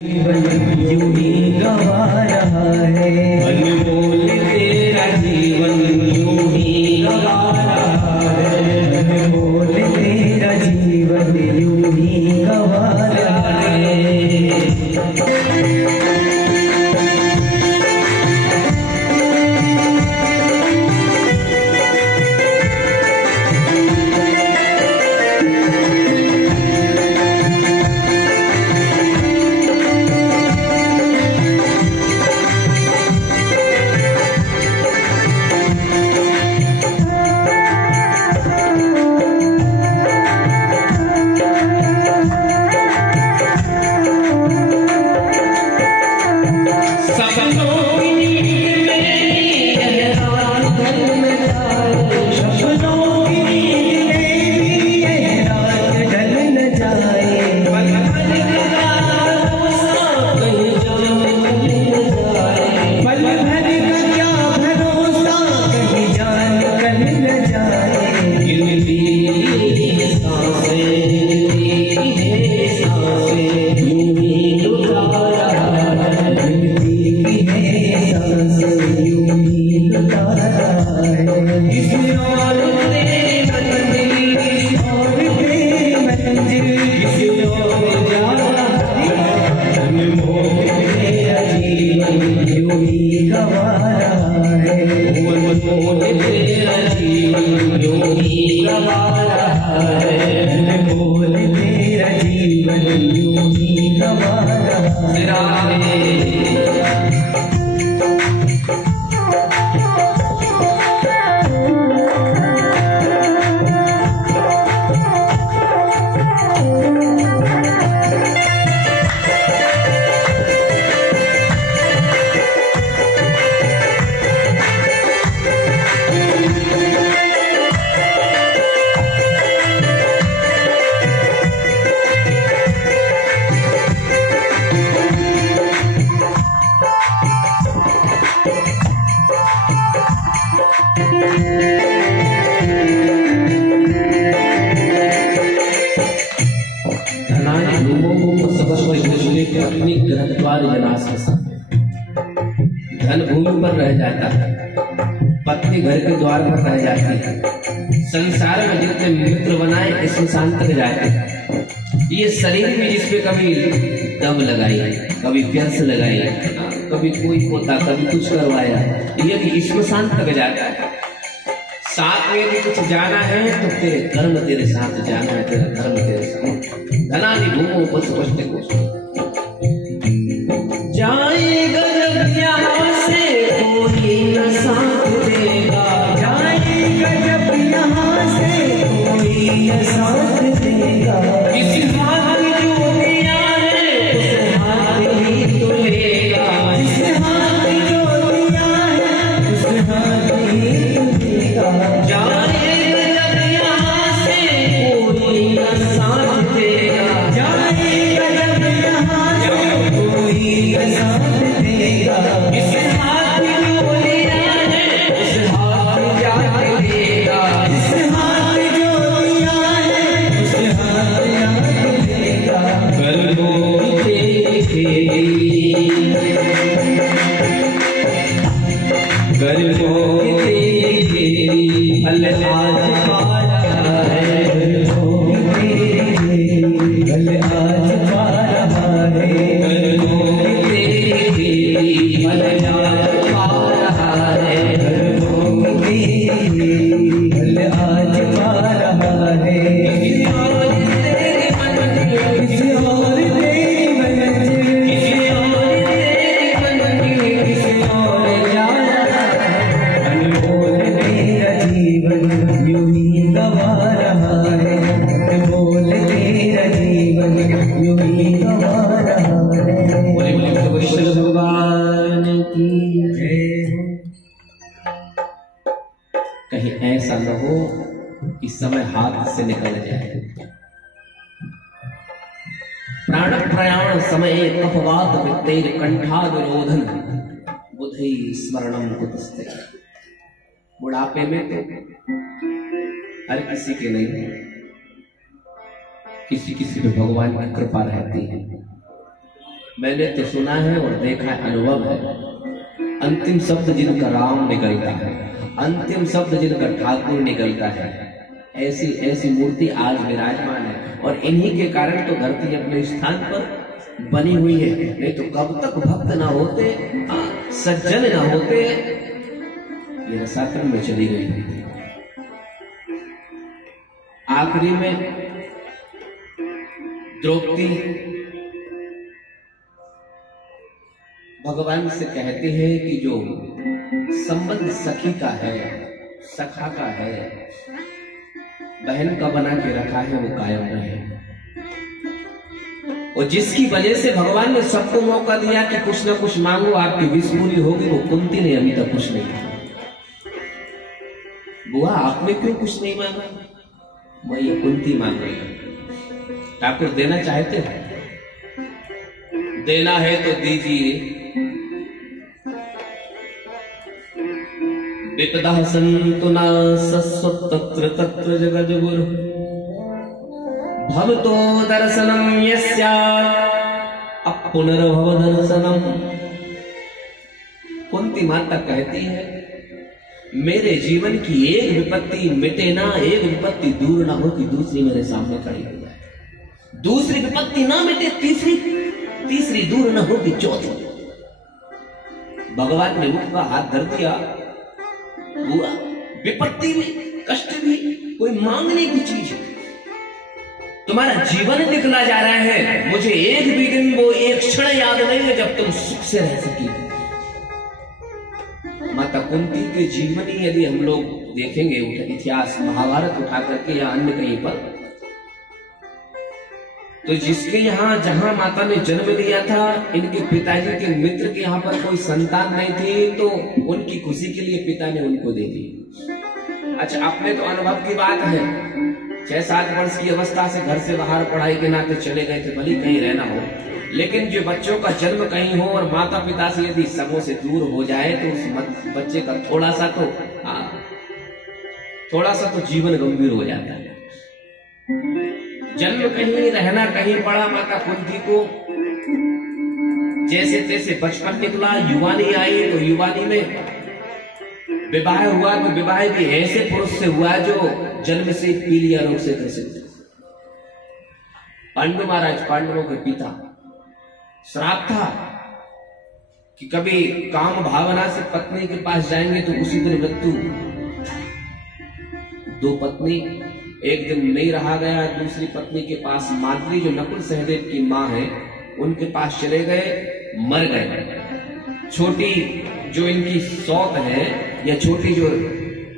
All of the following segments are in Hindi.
जीवन यूं ही गवा रहा है, अनमोल तेरा जीवन यूं ही गवा रहा है, अनमोल तेरा जीवन यूं ही गवा रहा है। धन भूमि पर रह जाता है, पत्नी घर के द्वार पर रह जाती है, संसार में जितने मित्र बनाए स्मशान तक जाते हैं। ये शरीर में जिसपे कभी दम लगाई, कभी प्यास लगाई, कभी कोई पोता, कभी कुछ करवाया, ये भी स्मशान तक जाता है। साथ में भी कुछ जाना है तो तेरे कर्म तेरे साथ जाना है, तेरा धर्म तेरे साथ। धनानि भूमो पशुपष्टे को जाएगा जब यहाँ से कोई न साथ देगा, जाएगा जब यहाँ से कोई न साथ देगा। इस हाथ जो दिया है उस हाथ ही तो लेगा, इस हाथ जो दिया है उस हाथ ही तो लेगा। जाएगा जब यहाँ से कोई न साथ देगा, जाएगा जब यहाँ से कोई न साथ देगा। इस हाथ जो लिया है उस हाथ जाके देगा, इस हाथ जो लिया है उस हाथ जाके देगा। कर्मों तेरी खेली, कर्मों तेरी खेली, फल आज पा रहा है। कर्मों तेरी खेली, फल आज पा रहा है। कर्मों तेरी खेली, फल आज पा रहा है। कर्मों तेरी खेली, फल आज पा रहा है। किसी और तेरी मंजिल, किसी और तेरी मंजिल, किसी और तेरी मंजिल, किसी और जाना। अनमोल तेरा जीवन यूं ही गवा रहा है, अनमोल तेरा जीवन यूं ही गवा रहा है। बोले भगवान की जय। कहीं ऐसा न हो कि समय हाथ से निकल जाए। प्राण प्रयाण समय कपवात वित्तेर कंठावरोधन बुद्धि स्मरणम कुतस्ते। बुढ़ापे में तो हर किसी के नहीं, किसी किसी पे भगवान की कृपा रहती है। मैंने तो सुना है और देखा है, अनुभव है। अंतिम शब्द जिनका राम निकलता है, अंतिम शब्द जिनका ठाकुर निकलता है, ऐसी ऐसी मूर्ति आज विराजमान है। और इन्हीं के कारण तो धरती अपने स्थान पर बनी हुई है। नहीं तो कब तक भक्त ना होते, सज्जन ना होते, ये रसातल में चली गई। आखिरी में द्रौपदी भगवान से कहते हैं कि जो संबंध सखी का है, सखा का है, बहन का बना के रखा है, वो कायम रहे। और जिसकी वजह से भगवान ने सबको मौका दिया कि कुछ ना कुछ मांगो, आपकी विश पूरी होगी, वो कुंती ने अभी तक कुछ नहीं मांगा। बुआ आपने क्यों कुछ नहीं मांगा? मैं ये कुंती मांग रही हूं। ठाकुर देना चाहते हैं, देना है तो दीजिए। विपदा सन्तु न सस्वतत्र तत्र जगद्गुरु भवतो दर्शनम यस्या अपुनर्भव दर्शनम। कुंती माता कहती है, मेरे जीवन की एक विपत्ति मिटे ना, एक विपत्ति दूर ना हो कि दूसरी मेरे सामने खड़ी हो जाए। दूसरी विपत्ति ना मिटे, तीसरी दूर ना हो कि चौथी। भगवान ने मुख का हाथ धर दिया, हुआ विपत्ति भी, कष्ट भी कोई मांगने की चीज है। तुम्हारा जीवन निकला जा रहा है, मुझे एक भी दिन वो एक क्षण याद नहीं है जब तुम सुख से रह सकी। माता कुंती के जीवनी यदि हम लोग देखेंगे, इतिहास महाभारत उठा करके या अन्य कहीं पर, तो जिसके यहाँ जहां माता ने जन्म लिया था, इनके पिताजी के मित्र के यहाँ पर कोई संतान नहीं थी, तो उनकी खुशी के लिए पिता ने उनको दे दी। अच्छा, अपने तो अनुभव की बात है, 6-7 वर्ष की अवस्था से घर से बाहर पढ़ाई के नाते चले गए थे, भले कहीं रहना हो, लेकिन जो बच्चों का जन्म कहीं हो और माता पिता से यदि सबों से दूर हो जाए तो उस बच्चे का थोड़ा सा तो जीवन गंभीर हो जाता है। जन्म कहीं, रहना कहीं पड़ा माता कुंती को। जैसे तैसे बचपन निकला, युवानी आई, तो युवानी में विवाह हुआ, तो विवाह भी ऐसे पुरुष से हुआ जो जन्म से पीलिया रोग से ग्रसित। पांडु महाराज, पांडवों के पिता, श्राप था कि कभी काम भावना से पत्नी के पास जाएंगे तो उसी दिन मृत्यु। 2 पत्नी, एक दिन नहीं रहा गया, दूसरी पत्नी के पास, माद्री जो नकुल सहदेव की मां है, उनके पास चले गए, मर गए। छोटी जो इनकी सौत है, या छोटी जो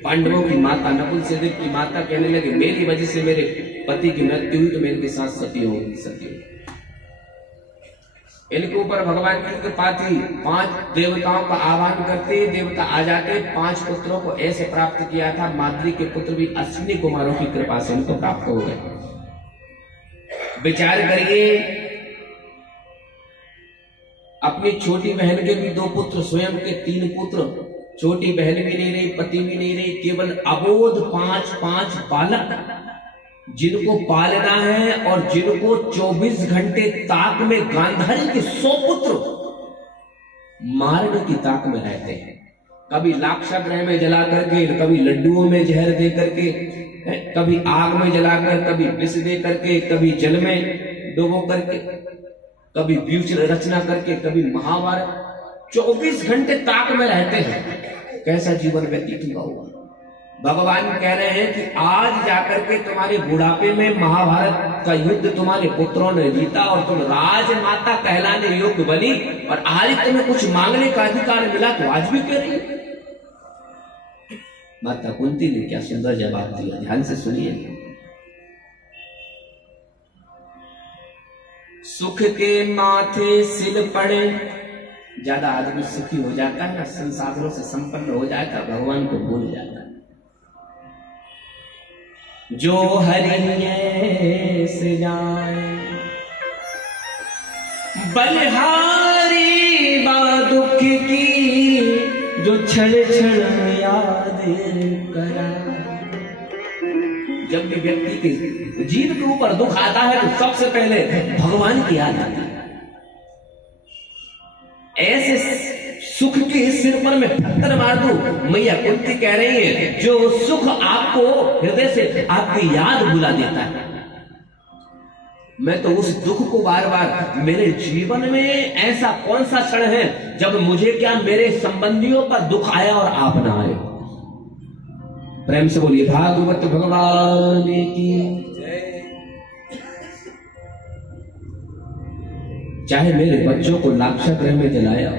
पांडवों की माता, नकुल सहदेव की माता, कहने लगे मेरी वजह से मेरे पति की मृत्यु हुई तो मेरे के साथ सती होगी, सती होगी। इनके ऊपर भगवान की कृपा थी, 5 देवताओं का आह्वान करते, देवता आ जाते, 5 पुत्रों को ऐसे प्राप्त किया था। माद्री के पुत्र भी अश्विनी कुमारों की कृपा से इनको प्राप्त हो गए। विचार करिए, अपनी छोटी बहन के भी 2 पुत्र, स्वयं के 3 पुत्र, छोटी बहन भी नहीं रही, पति भी नहीं रही, केवल अबोध 5 बालक जिनको पालना है और जिनको 24 घंटे ताक में, गांधारी के 100 पुत्र मारने की ताक में रहते हैं। कभी लाक्षागृह में जला करके, कभी लड्डुओं में जहर दे करके, कभी आग में जलाकर, कभी विष दे करके, कभी जल में डुबो करके, कभी व्यूच रचना करके, कभी महाभारत। 24 घंटे ताक में रहते हैं। कैसा जीवन व्यतीत हुआ होगा। भगवान कह रहे हैं कि आज जाकर के तुम्हारे बुढ़ापे में महाभारत का युद्ध तुम्हारे पुत्रों ने जीता और तुम राजमाता कहलाने योग्य बनी, और आज तुम्हें कुछ मांगने का अधिकार मिला, तो आज भी कह रही। माता कुंती ने क्या सुंदर जवाब दिया, ध्यान से सुनिए। सुख के माथे सिल पड़े, ज्यादा आदमी सुखी हो जाता है ना, संसाधनों से संपन्न हो जाता है, भगवान को भूल जाता है। जो हरि से जाए बलिहारी बा दुख की, जो क्षण क्षण याद करा। जब भी व्यक्ति के जीव के ऊपर दुख आता है तो सबसे पहले भगवान की याद आती है। ऐसे सुख के सिर पर मैं पत्थर मार दूं? मैया कुंती कह रही है जो सुख आपको हृदय से आपकी याद बुला देता है, मैं तो उस दुख को बार बार, मेरे जीवन में ऐसा कौन सा क्षण है जब मुझे क्या मेरे संबंधियों पर दुख आया और आप ना आए? प्रेम से बोलिए भागवत भगवान की जय। चाहे मेरे बच्चों को लाक्षा गृह में जलाया,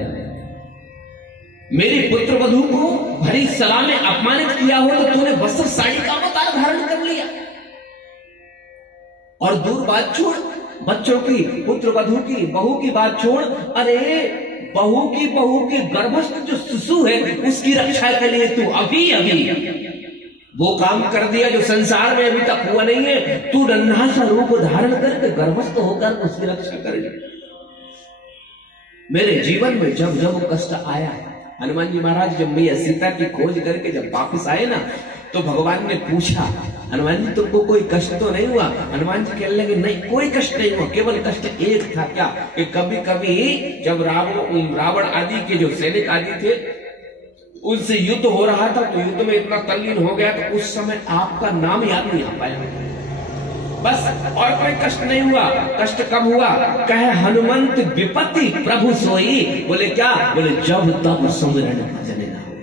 मेरी पुत्र वधू को भरी सभा में अपमानित किया हो, तो तूने वस्त्र साड़ी का अवतार धारण कर लिया। और दूर बात छोड़, बच्चों की, पुत्र वधू की, बहू की बात छोड़, अरे बहू के गर्भस्थ जो शिशु है उसकी रक्षा के लिए तू अभी वो काम कर दिया जो संसार में अभी तक हुआ नहीं है। तू नन्हा सा रूप धारण करके गर्भस्थ होकर उसकी रक्षा कर ले। मेरे जीवन में जब जब कष्ट आया, हनुमान जी महाराज जब मैया सीता की खोज करके जब वापस आए ना, तो भगवान ने पूछा, हनुमान जी तुमको कोई कष्ट तो नहीं हुआ? हनुमान जी कहने लगे नहीं, कोई कष्ट नहीं हुआ, केवल कष्ट एक था। क्या? कि कभी कभी जब रावण आदि के जो सैनिक आदि थे उनसे युद्ध हो रहा था, तो युद्ध में इतना तल्लीन हो गया तो उस समय आपका नाम याद नहीं आ पाया, बस। और कोई कष्ट नहीं हुआ। कष्ट कब हुआ? कहे हनुमंत विपत्ति प्रभु सोई। बोले क्या? बोले जब तब सुमिरन भजन ना हो।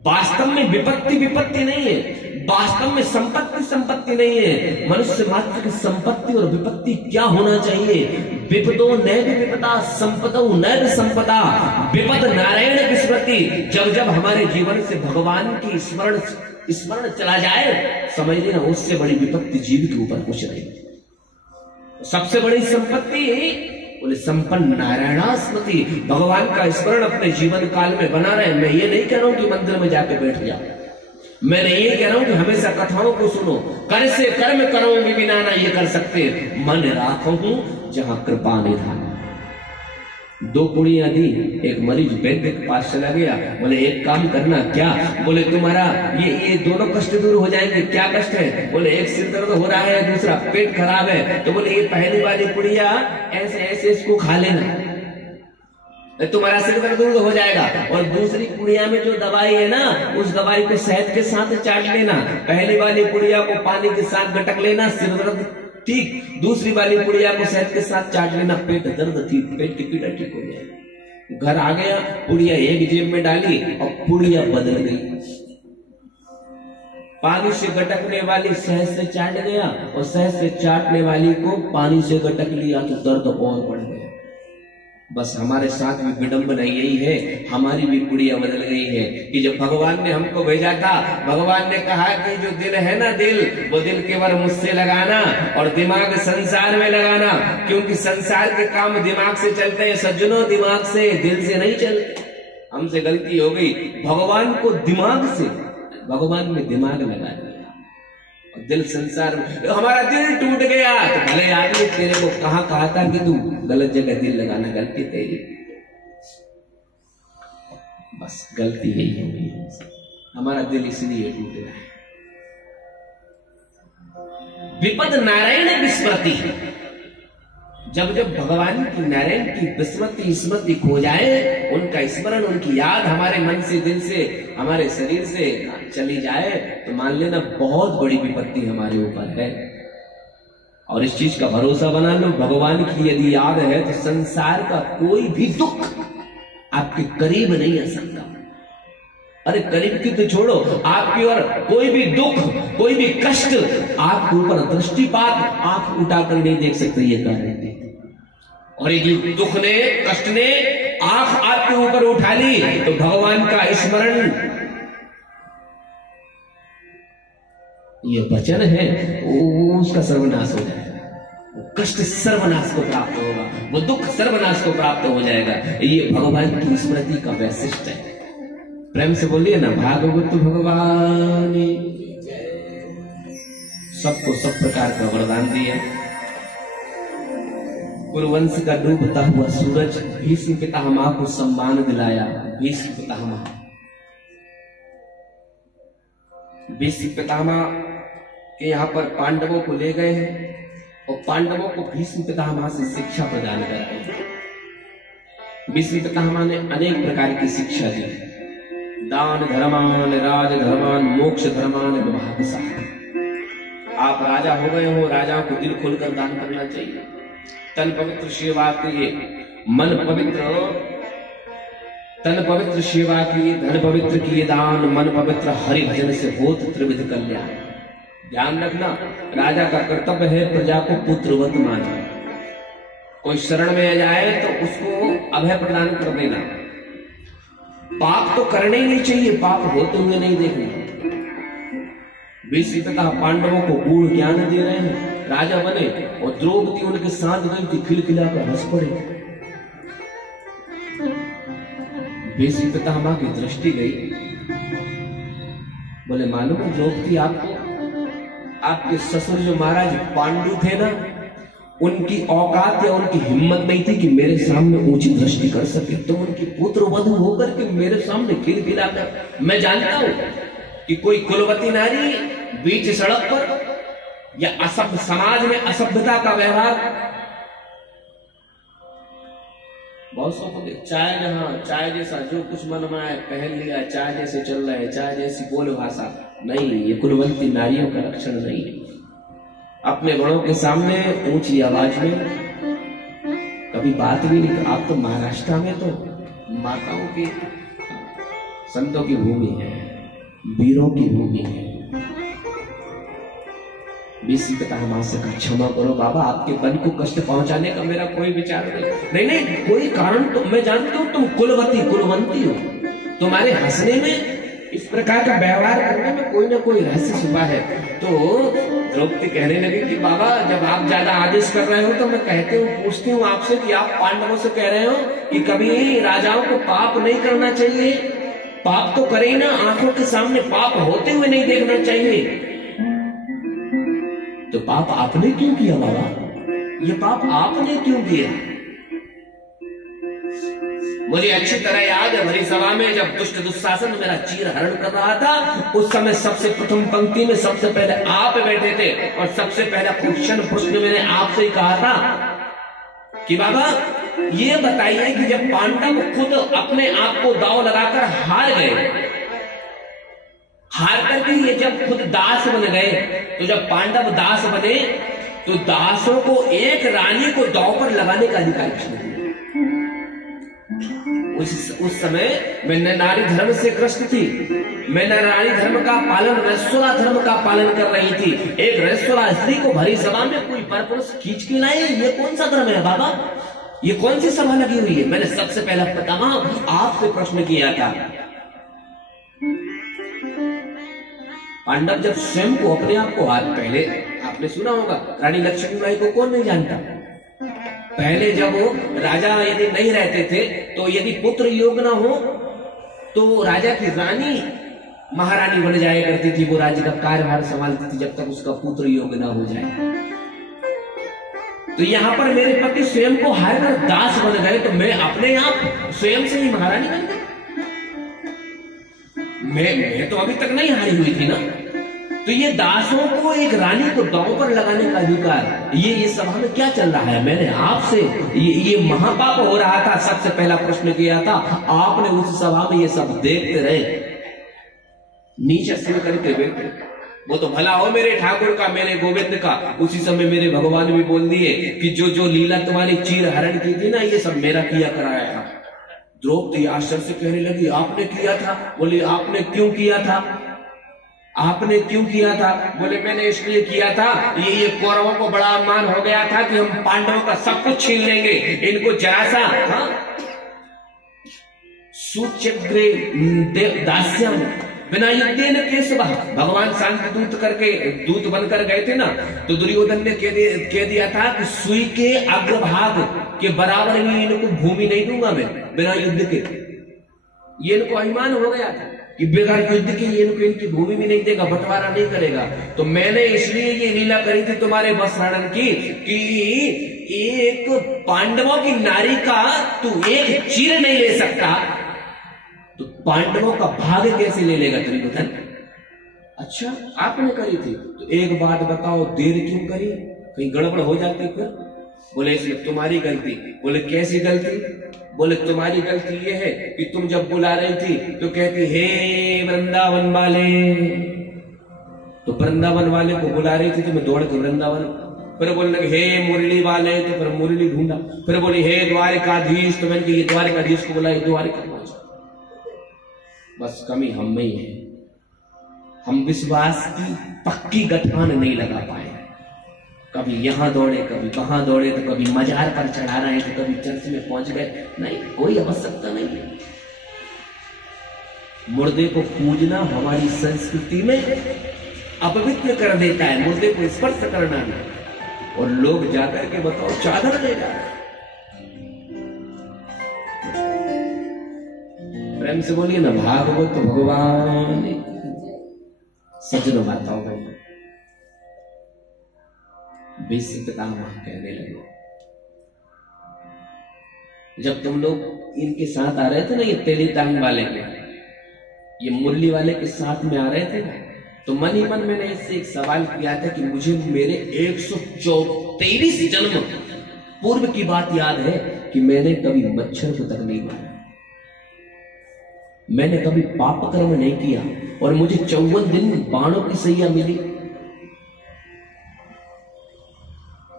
वास्तव में विपत्ति नहीं है, वास्तव में संपत्ति नहीं है। मनुष्य मात्र की संपत्ति और विपत्ति क्या होना चाहिए? विपदो नैव विपदा, संपदो नैव संपदा, विपद नारायण की स्मृति। जब जब हमारे जीवन से भगवान की स्मरण चला जाए, समझ लेना उससे बड़ी विपत्ति जीव के ऊपर कुछ नहीं। सबसे बड़ी संपत्ति बोले संपन्न नारायणा स्मृति, भगवान का स्मरण अपने जीवन काल में बना रहे। मैं ये नहीं कह रहा हूं कि मंदिर में जाके बैठ जाओ, मैं ये कह रहा हूं कि हमेशा कथाओं को सुनो। कर से कर्म करो विबिना ना ये कर सकते, मन राखो हूं जहां कृपा निधान। 2 पुड़ियां दी, एक मरीज वैद्य के पास चला गया, बोले एक काम करना। क्या? बोले तुम्हारा ये दोनों कष्ट दूर हो जाएंगे। क्या कष्ट है? बोले एक सिर दर्द हो रहा है, दूसरा पेट खराब है। तो बोले ये पहली वाली पुड़िया ऐसे इसको खा लेना, तुम्हारा सिर दर्द दूर हो जाएगा। और दूसरी पुड़िया में जो दवाई है ना, उस दवाई को शहद के साथ चाट लेना। पहली वाली पुड़िया को पानी के साथ गटक लेना, सिर दर्द ठीक। दूसरी वाली पुड़िया को शहद के साथ चाट लेना, पेट दर्द ठीक, पेट की पीड़ा ठीक हो जाएगी। घर आ गया, पुड़िया एक जेब में डाली और पुड़िया बदल गई। पानी से गटकने वाली शहद से चाट गया और शहद से चाटने वाली को पानी से गटक लिया तो दर्द और बढ़ गया। बस हमारे साथ भी विडंबना यही है, हमारी भी पुड़िया बदल गई है कि जब भगवान ने हमको भेजा था, भगवान ने कहा कि जो दिल है ना दिल, वो दिल केवल मुझसे लगाना और दिमाग संसार में लगाना, क्योंकि संसार के काम दिमाग से चलते हैं सज्जनों, दिमाग से, दिल से नहीं चलते। हमसे गलती हो गई, भगवान को दिमाग से, भगवान में दिमाग लगा दिया और दिल संसार में। हमारा दिल टूट गया तो भले आदमी तेरे को कहा था कि तू गलत जगह दिल लगाना, गलती तेरी, बस गलती यही होगी। हमारा दिल इसलिए टूट रहा है। विपद नारायण विस्मृति, जब जब भगवान की, नारायण की विस्मृति, स्मृति खो जाए, उनका स्मरण, उनकी याद हमारे मन से, दिल से, हमारे शरीर से चली जाए, तो मान लेना बहुत बड़ी विपत्ति हमारे ऊपर है। और इस चीज का भरोसा बना लो, भगवान की यदि याद है तो संसार का कोई भी दुख आपके करीब नहीं आ सकता। अरे करीब की तो छोड़ो, आपकी और कोई भी दुख, कोई भी कष्ट आपके ऊपर दृष्टिपात आंख उठाकर नहीं देख सकते, ये कह रहे थे। और यदि दुख ने, कष्ट ने आंख आपके ऊपर उठा ली तो भगवान का स्मरण, ये वचन है, वो उसका सर्वनाश हो जाएगा। वो कष्ट सर्वनाश को प्राप्त होगा, वो दुख सर्वनाश को प्राप्त हो जाएगा। ये भगवान की स्मृति का वैशिष्ट है। प्रेम से बोलिए ना, भागवत भगवान सबको सब प्रकार का वरदान दिया। कुरुवंश का डूबता हुआ सूरज भीष्म पितामह को सम्मान दिलाया। भीष्म पितामह के यहाँ पर पांडवों को ले गए हैं और पांडवों को भीष्म पितामह से शिक्षा प्रदान कराई। विष्णु पितामह ने अनेक प्रकार की शिक्षा दी। दान धर्मान, राज धर्मान, मोक्ष धर्मान, विभाग साह। आप राजा हो गए हो, राजा को दिल खोलकर दान करना चाहिए। तन पवित्र सेवा के लिए, मन पवित्र, तन पवित्र सेवा के लिए, धन पवित्र किए दान, मन पवित्र हरि भजन से होत त्रिविध कल्याण। ध्यान रखना, राजा का कर्तव्य है प्रजा को पुत्रवत मानना। कोई शरण में आ जाए तो उसको अभय प्रदान कर देना। पाप तो करने ही नहीं चाहिए, पाप होते हुए नहीं देखना। विष्णु पिता पांडवों को गूढ़ ज्ञान दे रहे हैं, राजा बने और द्रौपदी उनके साथ गई थी, खिलखिलाकर हंस पड़े। विष्णु पितामह की दृष्टि गई, बोले मालूम है द्रौपदी, आपको आपके ससुर जो महाराज पांडु थे ना, उनकी औकात या उनकी हिम्मत नहीं थी कि मेरे सामने ऊंची दृष्टि कर सके, तो उनकी पुत्र वधू होकर के मेरे सामने खिलखिलाकर। मैं जानता हूं कि कोई कुलवती नारी बीच सड़क पर या असभ्य समाज में असभ्यता का व्यवहार, बहुत सौ को चाय जहां चाय जैसा जो कुछ मन में आए पहन लिया, चाय जैसे चल रहे, चाय जैसी बोल भाषा नहीं, ये कुलवंती नारियों का लक्षण नहीं है। अपने बड़ों के सामने ऊंची आवाज में कभी बात भी नहीं। आप तो महाराष्ट्र में तो माताओं की, संतों की भूमि है, वीरों की भूमि है। विष्णु पितामह से कहा क्षमा करो बाबा, आपके बन को कष्ट पहुंचाने का मेरा कोई विचार नहीं। नहीं कोई कारण, तो मैं जानता हूं तुम कुलवंती हो, तुम्हारे हंसने में, इस प्रकार का व्यवहार करने में कोई ना कोई रहस्य छुपा है। तो द्रौपदी कहने लगी कि बाबा, जब आप ज्यादा आदेश कर रहे हो तो मैं पूछती हूँ आपसे कि आप पांडवों से कह रहे हो कि कभी राजाओं को पाप नहीं करना चाहिए, पाप तो करे ना, आंखों के सामने पाप होते हुए नहीं देखना चाहिए। तो पाप आपने क्यों किया बाबा? ये पाप आपने क्यों किया? मुझे अच्छी तरह याद है, भरी सभा में जब दुष्ट दुशासन मेरा चीर हरण कर रहा था, उस समय सबसे प्रथम पंक्ति में सबसे पहले आप बैठे थे और सबसे पहला क्वेश्चन प्रश्न मैंने आपसे ही कहा था कि बाबा ये बताइए कि जब पांडव खुद अपने आप को दांव लगाकर हार गए, हार करके ये जब खुद दास बन गए, तो जब पांडव दास बने तो दासों को एक रानी को दांव पर लगाने का अधिकार किसने दिया? उस समय मैं नारी धर्म से ग्रस्त थी, मैं नारी धर्म का पालन, रसोला धर्म का पालन कर रही थी। एक रसोला स्त्री को भरी सभा में कोई परपुरुष खींच के लाए, ये कौन सा धर्म है बाबा? ये कौन सी सभा लगी हुई है? मैंने सबसे पहला पितामह आपसे प्रश्न किया था। पांडव जब स्वयं को अपने आप को हाथ, पहले आपने सुना होगा रानी लक्ष्मीबाई को कौन नहीं जानता, पहले जब राजा यदि नहीं रहते थे तो यदि पुत्र योग ना हो तो राजा की रानी महारानी बन जाया करती थी, वो राज्य का कार्यभार संभालती थी जब तक उसका पुत्र योग ना हो जाए। तो यहाँ पर मेरे पति स्वयं को हारकर दास बन गए, तो मैं अपने आप स्वयं से ही महारानी बन गई। मैं तो अभी तक नहीं हारी हुई थी ना। तो ये दासों को एक रानी को दांव पर लगाने का अधिकार, ये सभा में क्या चल रहा है? मैंने आपसे ये महापाप हो रहा था, सबसे पहला प्रश्न किया था, आपने उस सभा में ये सब देखते रहे, नीचे सिर करके बैठे। वो तो भला हो मेरे ठाकुर का, मेरे गोविंद का। उसी समय मेरे भगवान भी बोल दिए कि जो जो लीला तुम्हारी चीर हरण की थी ना, ये सब मेरा किया कराया था। द्रौपदी आश्चर्य से कहने लगी, आपने किया था? बोले आपने क्यों किया था? आपने क्यों किया था? बोले मैंने इसलिए किया था, ये कौरवों को बड़ा अभिमान हो गया था कि हम पांडवों का सब कुछ छीन लेंगे, इनको जरा सा सूच्यग्रे दास्यम बिना युद्धेन केशव। भगवान शांति दूत करके दूत बनकर गए थे ना, तो दुर्योधन ने कह दिया था कि सुई के अग्रभाग के बराबर भी इनको भूमि नहीं दूंगा मैं बिना युद्ध के। ये इनको अभिमान हो गया था कि बेकार युद्ध के ये इनको इनकी भूमि भी नहीं देगा, बंटवारा नहीं करेगा। तो मैंने इसलिए ये लीला करी थी तुम्हारे वस्त्राणन की कि एक पांडवों की नारी का तू एक चीर नहीं ले सकता, तो पांडवों का भाग कैसे ले लेगा दुर्योधन? अच्छा आपने करी थी, तो एक बात बताओ, देर क्यों करी? कहीं गड़बड़ हो जाती फिर? बोले इसमें तुम्हारी गलती। बोले कैसी गलती? बोले तुम्हारी गलती ये है कि तुम जब बुला रही थी तो कहती हे वृंदावन वाले, तो वृंदावन वाले को बुला रही थी तो मैं दौड़ के वृंदावन, फिर बोलने लगे हे मुरली वाले, तो फिर मुरली ढूंढा, फिर बोली हे द्वारिकाधीश, तो मैंने ये द्वारिकाधीश को बुलाया, द्वारिका पहुंचा। बस कमी हम में ही है, हम विश्वास की पक्की गठान नहीं लगा पाए। कभी यहां दौड़े, कभी वहां दौड़े, तो कभी मजार पर चढ़ा रहे हैं, तो कभी चर्च में पहुंच गए। नहीं, कोई आवश्यकता नहीं है। मुर्दे को पूजना हमारी संस्कृति में अपवित्र कर देता है, मुर्दे को स्पर्श करना नहीं। और लोग जाकर के बताओ चादर ले जा, प्रेम से बोलिए ना, भागवत भगवान सज्जनों माताओं बहनों, पितामह कहने लगे, जब तुम लोग इनके साथ आ रहे थे ना, ये तेली तांग वाले के, ये मुरली वाले के साथ में आ रहे थे ना, तो मन ही मन मैंने इससे एक सवाल किया था कि मुझे मेरे 123 जन्म पूर्व की बात याद है कि मैंने कभी मच्छर को तक नहीं मारा, मैंने कभी पाप कर्म नहीं किया, और मुझे 54 दिन बाणों की सैया मिली।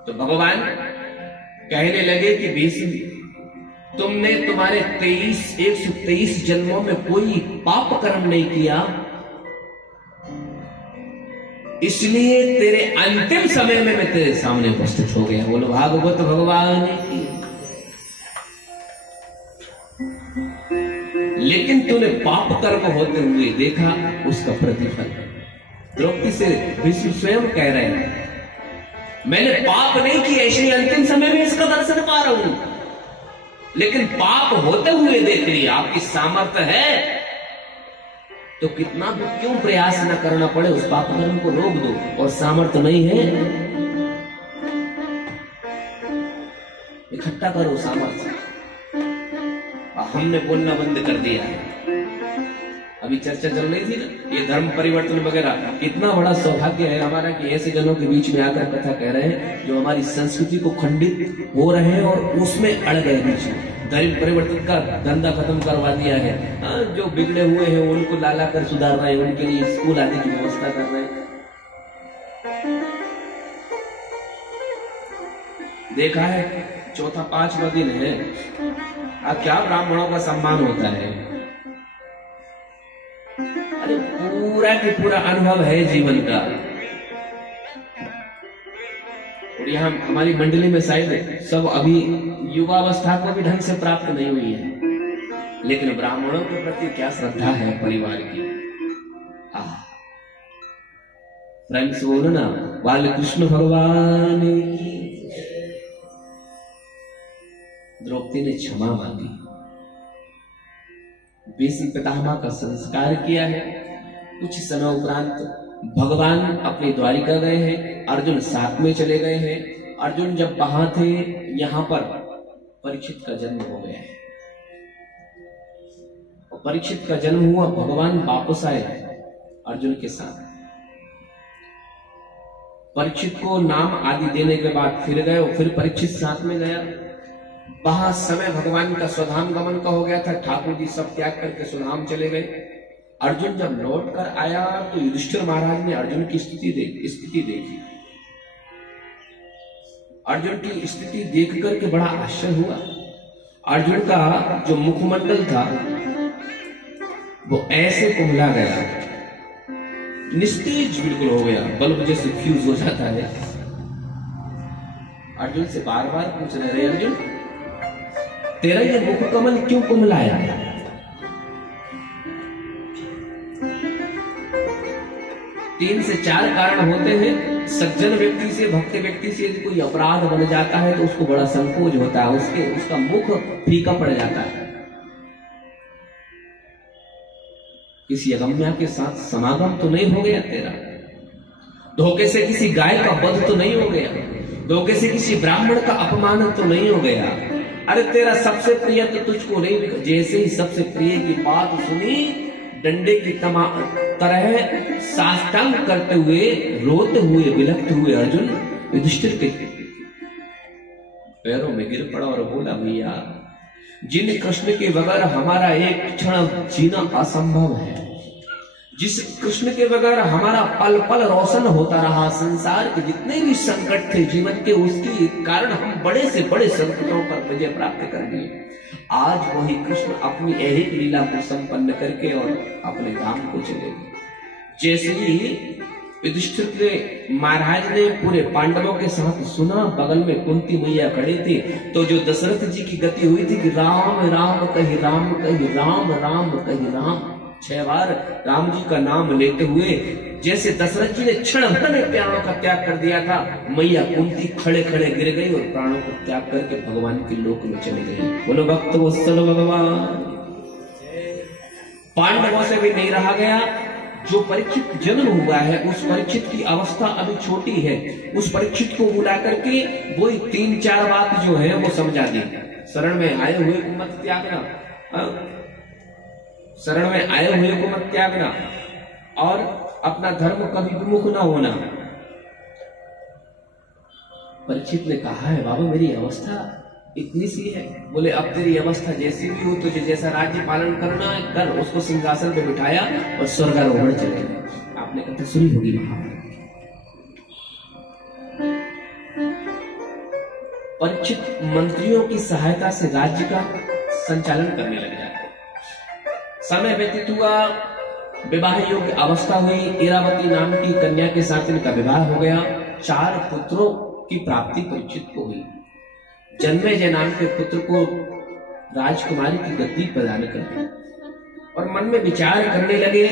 तो भगवान कहने लगे कि भीष्म, तुमने तुम्हारे 123 जन्मों में कोई पाप कर्म नहीं किया, इसलिए तेरे अंतिम समय में मैं तेरे सामने उपस्थित हो गया। बोलो भागवत भगवान की। लेकिन तूने पाप कर्म होते हुए देखा उसका प्रतिफल। द्रौपदी से भीष्म स्वयं कह रहे हैं, मैंने पाप नहीं किया इसलिए अंतिम समय में इसका दर्शन पा रहा हूं, लेकिन पाप होते हुए देख रही, आपकी सामर्थ्य है तो कितना भी क्यों प्रयास न करना पड़े, उस पाप कर्म को रोक दो। और सामर्थ्य नहीं है, इकट्ठा करो सामर्थ्य। हमने बोलना बंद कर दिया है। अभी चर्चा चल रही थी ना, ये धर्म परिवर्तन वगैरह, इतना बड़ा सौभाग्य है हमारा कि ऐसे जनों के बीच में आकर कथा कह रहे हैं जो हमारी संस्कृति को खंडित हो रहे हैं और उसमें अड़ गए बीच में। धर्म परिवर्तन का धंधा खत्म करवा दिया है। जो बिगड़े हुए हैं उनको लाला कर सुधार रहे हैं, उनके लिए स्कूल आने की व्यवस्था कर रहे हैं। देखा है, चौथा 5वां दिन है, क्या ब्राह्मणों का सम्मान होता है। अरे पूरा की पूरा अनुभव है जीवन का। और यहाँ हमारी मंडली में शायद सब अभी युवावस्था को भी ढंग से प्राप्त नहीं हुई है, लेकिन ब्राह्मणों के प्रति क्या श्रद्धा है परिवार की। फ्रेंड्स बोलो ना, बाल कृष्ण भगवान की। द्रौपदी ने क्षमा मांगी, भीष्म पितामह का संस्कार किया है। कुछ समय उपरांत भगवान अपनी द्वारिका गए हैं, अर्जुन साथ में चले गए हैं। अर्जुन जब वहां थे, यहां पर परीक्षित का जन्म हो गया है। और परीक्षित का जन्म हुआ, भगवान वापस आए अर्जुन के साथ। परीक्षित को नाम आदि देने के बाद फिर गए, और फिर परीक्षित साथ में गया। वहां समय भगवान का स्वधाम गमन का हो गया था। ठाकुर जी सब त्याग करके स्वधाम चले गए। अर्जुन जब लौट कर आया तो युधिष्ठिर महाराज ने अर्जुन की स्थिति देखी। अर्जुन की स्थिति देख करके बड़ा आश्चर्य हुआ। अर्जुन का जो मुखमंडल था वो ऐसे कुम्हला गया, निस्तेज बिल्कुल हो गया, बल्ब जैसे फ्यूज हो जाता है। अर्जुन से बार बार पूछ रहे, अर्जुन तेरा ये मुख कमल क्यों कुम्हलाया? तीन से चार कारण होते हैं। सज्जन व्यक्ति से, भक्त व्यक्ति से यदि कोई अपराध बन जाता है तो उसको बड़ा संकोच होता है, उसका मुख फीका पड़ जाता है। किसी अगम्या के साथ समागम तो नहीं हो गया तेरा, धोखे से किसी गाय का वध तो नहीं हो गया, धोखे से किसी ब्राह्मण का अपमान तो नहीं हो गया। अरे तेरा सबसे प्रिय तो तुझको नहीं, जैसे ही सबसे प्रिय की बात सुनी, डंडे की तरह साष्टांग करते हुए, रोते हुए, बिलखते हुए अर्जुन युधिष्ठिर के पैरों में गिर पड़ा और बोला, भैया जिन कृष्ण के बगैर हमारा एक क्षण जीना असंभव है, जिस कृष्ण के बगैर हमारा पल पल रोशन होता रहा, संसार के जितने भी संकट थे जीवन के, उसके कारण हम बड़े से बड़े संकटों पर विजय प्राप्त कर लिए। आज वही कृष्ण अपनी ऐहिक लीला को संपन्न करके और अपने धाम को चले गए। जैसे ही युधिष्ठिर महाराज ने पूरे पांडवों के साथ सुना, बगल में कुंती मैया खड़ी थी, तो जो दशरथ जी की गति हुई थी कि राम राम कही राम कही राम राम कही राम, 6 बार राम जी का नाम लेते हुए जैसे दशरथ जी ने क्षण भर में प्राणों का त्याग कर दिया था, मैया कुंती खड़े खड़े गिर गई और प्राणों को त्याग करके भगवान के लोक में चली गई। बोलो भक्त वत्सल भगवान। पांडवों से भी नहीं रहा गया। जो परीक्षित जन्म हुआ है, उस परीक्षित की अवस्था अभी छोटी है, उस परीक्षित को बुला करके वही 3-4 बात जो है वो समझा दी। शरण में आए हुए को मत त्यागना, शरण में आए हुए को मत त्यागना, और अपना धर्म कभी विमुख ना होना। परीक्षित ने कहा है बाबा मेरी अवस्था इतनी सी है। बोले अब तेरी अवस्था जैसी भी हो, तुझे जैसा राज्य पालन करना है कर। उसको सिंहासन पे बिठाया और स्वर्गारोहण चले गए। आपने कथा सुनी होगी महाभारत। परीक्षित मंत्रियों की सहायता से राज्य का संचालन करने लग जाते। समय व्यतीत हुआ, विवाह योग्य अवस्था हुई, इरावती नाम की कन्या के साथ इनका विवाह हो गया। 4 पुत्रों की प्राप्ति परीक्षित को हुई। जन्मेजय नाम के पुत्र को राजकुमारी की गद्दी प्रदान कर दी और मन में विचार करने लगे,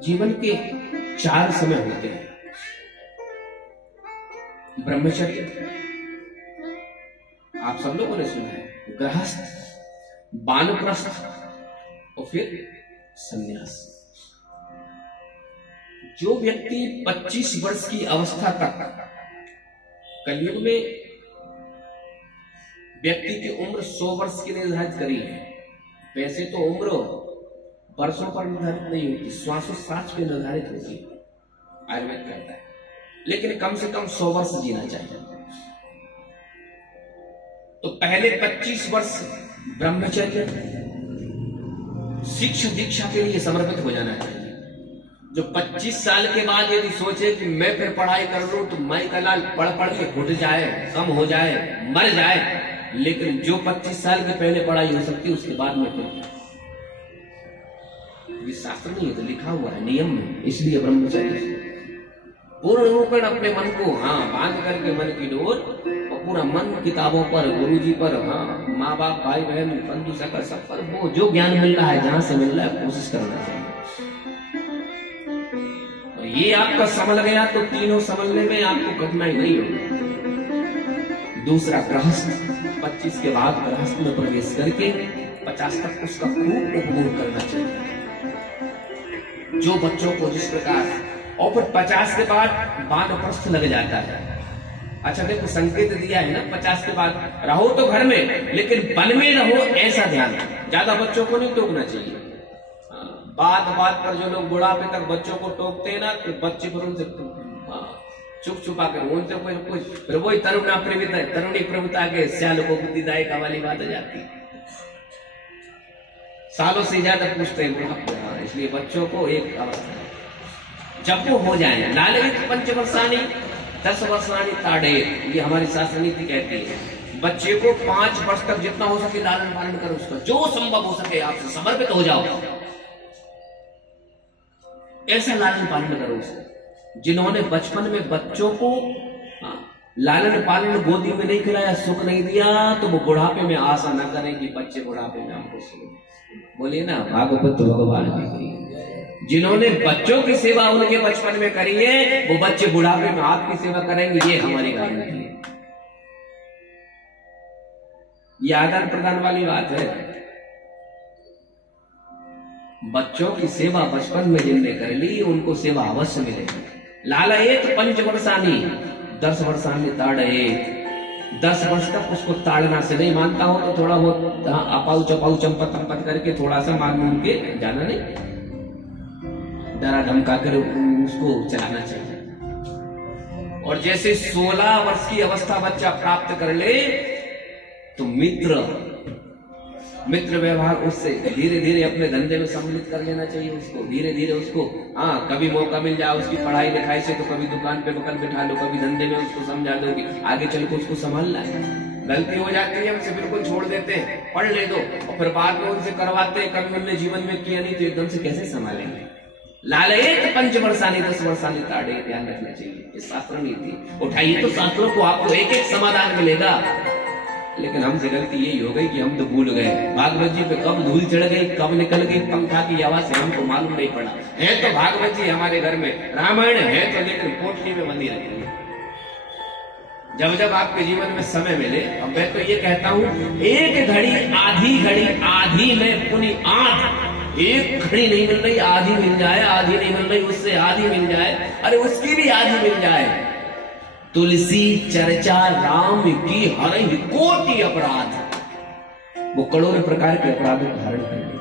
जीवन के 4 समय होते हैं, ब्रह्मचर्य आप सब लोगों ने सुना है, गृहस्थ, वानप्रस्थ और फिर संन्यास। जो व्यक्ति 25 वर्ष की अवस्था तक, कलयुग में व्यक्ति की उम्र 100 वर्ष की निर्धारित करी है। वैसे तो उम्र वर्षों पर निर्धारित नहीं होती, श्वासोच्छ्वास पे निर्धारित होती है, आयुर्वेद कहता है। लेकिन कम से कम 100 वर्ष जीना चाहिए। तो पहले 25 वर्ष ब्रह्मचर्य, शिक्षा दीक्षा के लिए समर्पित हो जाना चाहिए। जो 25 साल के बाद यदि सोचे कि मैं फिर पढ़ाई कर लूं तो मैं का लाल पढ़ पढ़ के घुट जाए, कम हो जाए, मर जाए, लेकिन जो 25 साल के पहले पढ़ाई हो सकती है उसके बाद में फिर, ये शास्त्र नहीं है तो लिखा हुआ है, नियम में, इसलिए ब्रह्मचर्य पूर्ण रूपेण अपने मन को बांध करके मन की डोर, और पूरा मन किताबों पर, गुरु जी पर, माँ बाप, भाई बहन, बंधु सका सब पर, वो जो ज्ञान मिल रहा है जहां से मिल रहा है कोशिश करना चाहिए। ये आपका समझ गया तो तीनों समझने में आपको कठिनाई नहीं होगी। दूसरा गृहस्थ, 25 के बाद गृहस्थ में प्रवेश करके 50 तक उसका खूब उपभोग करना चाहिए। जो बच्चों को जिस प्रकार, और फिर 50 के बाद वानप्रस्थ लग जाता है। अच्छा देखो संकेत दिया है ना, 50 के बाद रहो तो घर में, लेकिन वन में रहो, ऐसा ध्यान। ज्यादा बच्चों को नहीं टोकना चाहिए। बात बात पर जो लोग बुढ़ापे तक बच्चों को टोकते हैं ना, तो बच्चे पर उनसे चुप छुपा कर उनसे कुछ फिर वही तरुणी प्रभुता के स्याल को बुद्धिदायक वाली बात आ जाती है। सालों से ज्यादा पूछते हैं बुढ़ापे। इसलिए बच्चों को एक अवस्था जब वो हो जाए, लालयित 5 वर्षानी 10 वर्षानी ताड़े, ये हमारी शास्त्र नीति कहती है। बच्चे को 5 वर्ष तक जितना हो सके लालन पालन करो, उसका जो संभव हो सके आपसे समर्पित हो जाओ, ऐसा लालन पालन करो उसका। जिन्होंने बचपन में बच्चों को लालन पालन गोदी में नहीं खिलाया, सुख नहीं दिया, तो वो बुढ़ापे में आशा न करें कि बच्चे बुढ़ापे में हमको सुख। बोलिए ना भागवत भगवान की। जिन्होंने बच्चों की सेवा उनके बचपन में करी है, वो बच्चे बुढ़ापे में आपकी सेवा करेंगे, ये हमारी गारंटी है। ये आदान प्रदान वाली बात है। बच्चों की सेवा बचपन में जिनने कर ली उनको सेवा अवश्य मिलेगी। लालयेत 5 वर्षानी 10 वर्षानी ताड़येत, 10 वर्ष तक उसको ताड़ना से नहीं मानता हो तो थोड़ा बहुत अपाऊ चपाऊ चंपत तंपत करके थोड़ा सा मान मून के जाना नहीं, डरा धमका कर उसको चलाना चाहिए। और जैसे 16 वर्ष की अवस्था बच्चा प्राप्त कर ले तो मित्र व्यवहार उससे धीरे धीरे अपने धंधे में सम्मिलित कर लेना चाहिए उसको, धीरे धीरे उसको। हाँ, कभी मौका मिल जाए उसकी पढ़ाई लिखाई से तो कभी दुकान पे बकल बिठा लो, कभी धंधे में उसको समझा दो कि आगे चल के उसको संभालना है। गलती हो जाती है हमसे बिल्कुल छोड़ देते हैं, पढ़ ले दो, और फिर बाद में उनसे करवाते हैं, कभी उनने जीवन में किया नहीं तो एकदम से कैसे संभालेंगे। लालयेत 5 वर्षानी 10 वर्षानी ताड़े, ध्यान रखना चाहिए। इस शास्त्र नीति उठाइए तो शास्त्रों को आपको एक एक समाधान मिलेगा। लेकिन हमसे गलती यही हो गई कि हम तो भूल गए, भागवत जी पे कब धूल चढ़ गई, कब निकल गई पंखा की आवाज से हमको मालूम नहीं पड़ा। है तो भागवत जी हमारे घर में, रामायण है तो लेकिन पोटली में बंदी रखी है। जब जब आपके जीवन में समय मिले, अब मैं तो ये कहता हूं, एक घड़ी आधी में पुनि आठ, एक घड़ी नहीं मिल रही आधी मिल जाए, आधी नहीं मिल रही उससे आधी मिल जाए, अरे उसकी भी आधी मिल जाए। तुलसी चर्चा राम की हरहि कोटि अपराध, वो करोड़ों प्रकार के अपराधों को धारण कर लेती।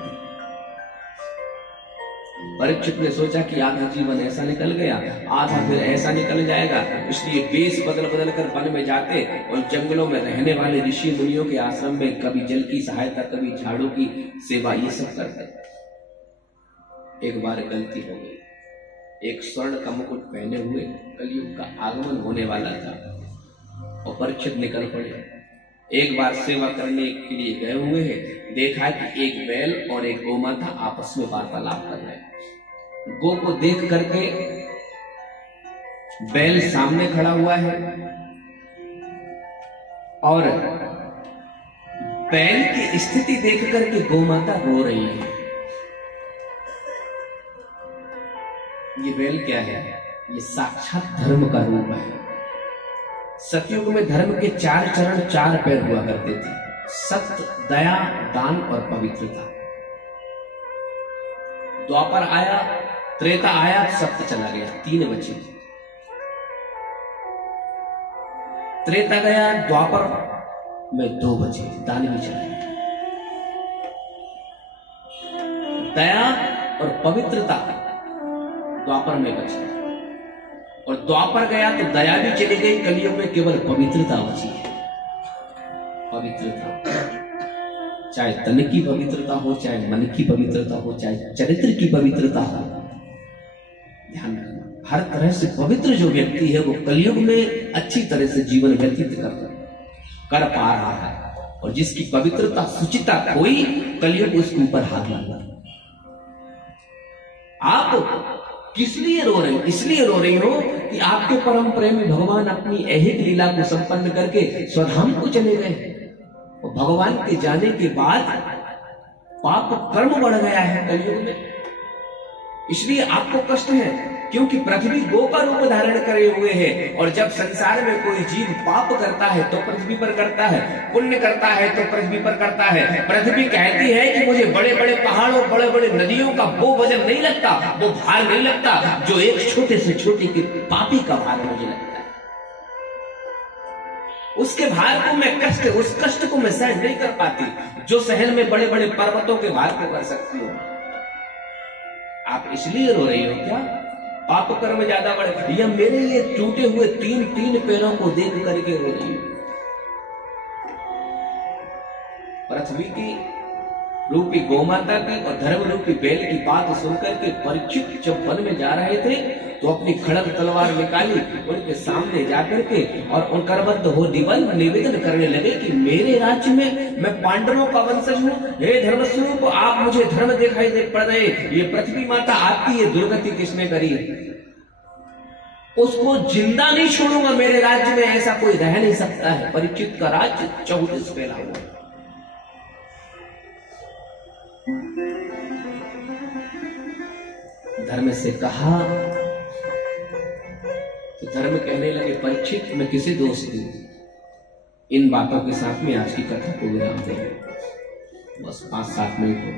परीक्षित ने सोचा कि आधा जीवन ऐसा निकल गया, आधा फिर ऐसा निकल जाएगा, इसलिए वेश बदल बदल कर वन में जाते और जंगलों में रहने वाले ऋषि मुनियों के आश्रम में कभी जल की सहायता, कभी झाड़ू की सेवा, ये सब करते। एक बार गलती हो गई, एक स्वर्ण का मुकुट पहने हुए कलयुग का आगमन होने वाला था और परीक्षित निकल पड़े। एक बार सेवा करने के लिए गए हुए हैं, देखा कि एक बैल और एक गौ माता आपस में वार्तालाप कर रहे हैं। गौ को देख करके बैल सामने खड़ा हुआ है और बैल की स्थिति देख करके गौ माता रो रही है। ये बैल क्या है? ये साक्षात धर्म का रूप है। सतयुग में धर्म के 4 चरण 4 पैर हुआ करते थे, सत्य, दया, दान और पवित्रता। द्वापर आया, त्रेता आया, सत्य चला गया, 3 बचे। त्रेता गया, द्वापर में 2 बचे, दान भी चला गया। दया और पवित्रता द्वापर में बची, और द्वापर गया तो दया भी चली गई, कलियुग में केवल पवित्रता बची है। पवित्रता, चाहे तन की पवित्रता हो, चाहे मन की पवित्रता हो, चाहे चरित्र की पवित्रता हो, ध्यान रखना। हर तरह से पवित्र जो व्यक्ति है वो कलियुग में अच्छी तरह से जीवन व्यतीत कर पा रहा है, और जिसकी पवित्रता सुचिता कोई, कलियुग उसके ऊपर हाथ लगा। आप किस लिए रो रही? इसलिए रो रही हो कि आपके परम प्रेमी भगवान अपनी ऐहिक लीला को संपन्न करके स्वधाम को चले गए, और भगवान के जाने के बाद पाप कर्म बढ़ गया है कलयुग में, इसलिए आपको कष्ट है। क्योंकि पृथ्वी गो का रूप धारण करे हुए है, और जब संसार में कोई जीव पाप करता है तो पृथ्वी पर करता है, पुण्य करता है तो पृथ्वी पर करता है। पृथ्वी कहती है कि मुझे बड़े बड़े पहाड़ और बड़े बड़े नदियों का वो वजन नहीं लगता, वो भार नहीं लगता, जो एक छोटे से छोटे के पापी का भार मुझे लगता है। उसके भार को मैं उस कष्ट को मैं सहन नहीं कर पाती, जो सहन में बड़े बड़े पर्वतों के भार को कर सकती हूँ। आप इसलिए रो रही हो क्या? पाप कर्म ज्यादा बढ़े, या मेरे ये टूटे हुए 3 पैरों को देख करके रो रही हूं? पृथ्वी की रूपी गौमाता की और धर्म रूपी बैल की बात सुनकर के परीक्षित जब वन में जा रहे थे तो अपनी खड़ग तलवार निकाली, उनके सामने जाकर के और उन करबद्ध हो निवेदन करने लगे कि मेरे राज्य में मैं पांडवों का वंशज हूँ, हे धर्मस्वरूप आप मुझे धर्म दिखाई दे पड़ रहे, ये पृथ्वी माता आपकी ये दुर्गति किसने करी? उसको जिंदा नहीं छोड़ूंगा, मेरे राज्य में ऐसा कोई रह नहीं सकता है। परीक्षित का राज्य 34 फैला हुआ। धर्म से कहा तो धर्म कहने लगे, परीक्षित मैं किसे दोष दूं? इन बातों के साथ में आज की कथा को विराम देंगे, बस 5-7 मिनट हो।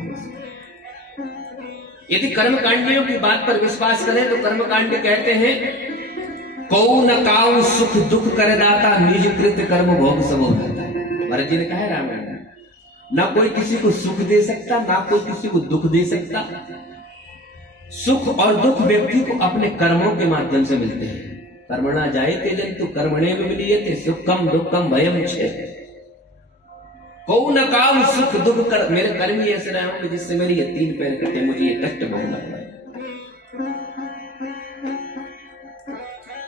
यदि कर्मकांडियों की बात पर विश्वास करें तो कर्मकांडी कहते हैं, कौ न काउ सुख दुख कर दाता, निज कृत कर्म भोग सबो दाता। भरत जी ने कहा है रामायण में, ना कोई किसी को सुख दे सकता, ना कोई किसी को दुख दे सकता। सुख और दुख व्यक्ति को अपने कर्मों के माध्यम से मिलते हैं। कर्मणा जायते जंतु कर्मणेव विलीयते सुखम दुखम भयम छे। कौ न काव सुख दुख कर, मेरे कर्म ही ऐसे रहे होंगे जिससे मेरी ये 3 पैर कटे, मुझे ये कष्ट भोगना पड़ा।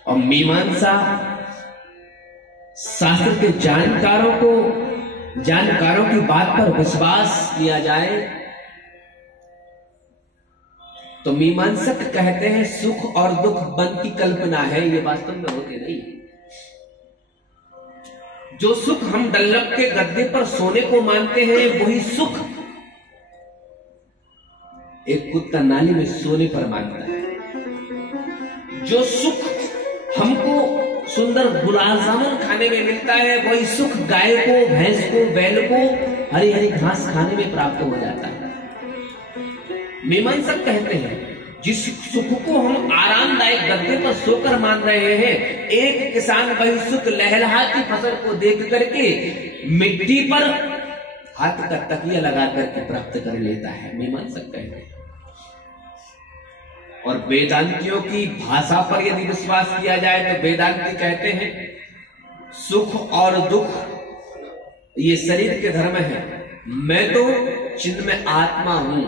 और मीमांसा शास्त्र के जानकारों की बात पर विश्वास किया जाए तो मीमांसक कहते हैं सुख और दुख मन की कल्पना है, ये वास्तव में होते नहीं। जो सुख हम डल्लभ के गद्दे पर सोने को मानते हैं वही सुख एक कुत्ता नाली में सोने पर मानता है। जो सुख हमको सुंदर गुलाब जामुन खाने में मिलता है वही सुख गाय को, भैंस को, बैल को हरी हरी घास खाने में प्राप्त हो जाता है। मीमांसक कहते हैं जिस सुख को हम आरामदायक गद्दे पर सोकर मान रहे हैं, एक किसान वही सुख लहलहाती फसल को देख करके मिट्टी पर हाथ का तकिया लगा करके प्राप्त कर लेता है, मीमांसक कहते हैं। और वेदांतियों की भाषा पर यदि विश्वास किया जाए तो वेदांती कहते हैं सुख और दुख ये शरीर के धर्म है, मैं तो चिन्ह में आत्मा हूं,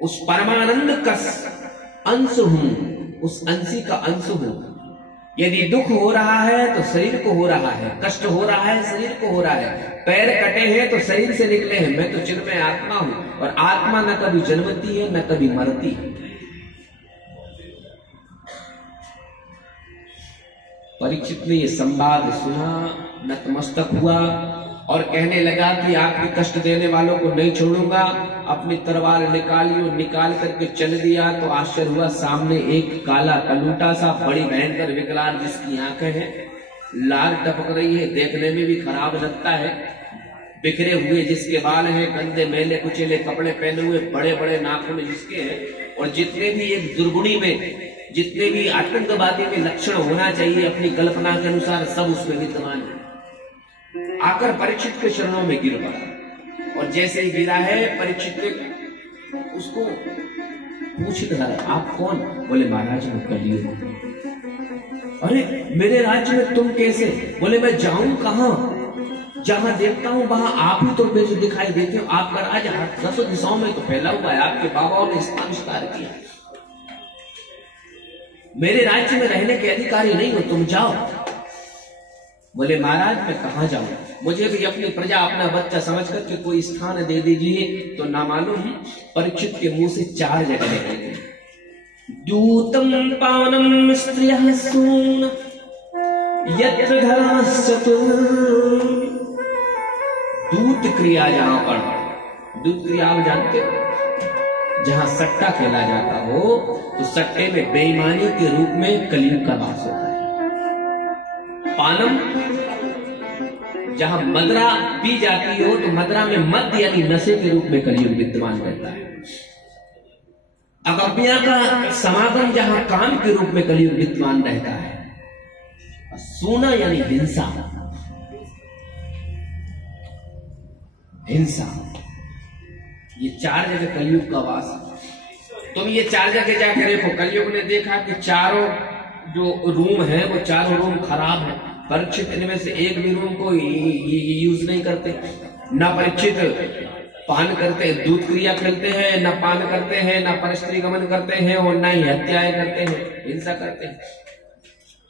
उस परमानंद का अंश हूं, उस अंशी का अंश हूं। यदि दुख हो रहा है तो शरीर को हो रहा है, कष्ट हो रहा है शरीर को हो रहा है, पैर कटे हैं तो शरीर से निकले हैं, मैं तो चिन्ह में आत्मा हूं। और आत्मा न कभी जन्मती है न कभी मरती है। परीक्षित ने यह संवाद सुना, नतमस्तक हुआ और कहने लगा कि आपके कष्ट देने वालों को नहीं छोड़ूंगा। अपनी तलवार निकालियो, निकाल करके चल दिया तो आश्चर्य हुआ, सामने एक काला कलूटा सा बड़ी भयंकर विकराल जिसकी आंखें हैं, लाल टपक रही है, देखने में भी खराब लगता है, बिखरे हुए जिसके बाल हैं, गंदे मैले कुचेले कपड़े पहने हुए, बड़े बड़े नाखून जिसके हैं, और जितने भी एक दुर्गुणी में, जितने भी आतंकवादी में लक्षण होना चाहिए अपनी कल्पना के अनुसार सब उसमें विद्यमान है। आकर परीक्षित के चरणों में गिर पड़ा और जैसे ही गिरा है परीक्षित ने उसको पूछ रहा, आप कौन? बोले महाराज मैं कलियुग। अरे मेरे राज्य में तुम कैसे? बोले मैं जाऊं कहां? जहां देखता हूं वहां आप ही तो मुझे दिखाई देते हो। आपका राज 10 दिशाओं में तो फैला हुआ है, आपके बाबाओं ने इसका विस्तार किया। मेरे राज्य में रहने के अधिकारी नहीं हो, तुम जाओ। बोले महाराज मैं कहां जाऊं? मुझे भी अपनी प्रजा, अपना बच्चा समझ करके कोई स्थान दे दीजिए। तो ना मालूम परीक्षित के मुंह से 4 जगह निकले, दूतम पावनम स्त्रियः सून यत्र धराश्चतुर। दूत क्रिया, जहां पर दूत क्रिया आप जानते हो, जहां सट्टा खेला जाता हो तो सट्टे में बेईमानी के रूप में कलयुग का वास होता है। पानम, जहां मदरा पी जाती हो तो मदरा में मद यानी नशे के रूप में कलयुग विद्यमान रहता है। अगम्या का समागम, जहां काम के रूप में कलयुग विद्यमान रहता है। सोना यानी हिंसा, हिंसा, ये 4 जगह कलयुग का वास है। तुम ये 4 जगह जाकर देखो। कलयुग ने देखा कि चारों जो रूम है वो चारों रूम खराब है। परीक्षित इनमें से एक भी रूम को यूज नहीं करते। न परीक्षित पान करते, दूध क्रिया खेलते हैं, न पान करते हैं, न परस्त्री गमन करते हैं और न ही हत्याएं करते हैं, हिंसा करते हैं।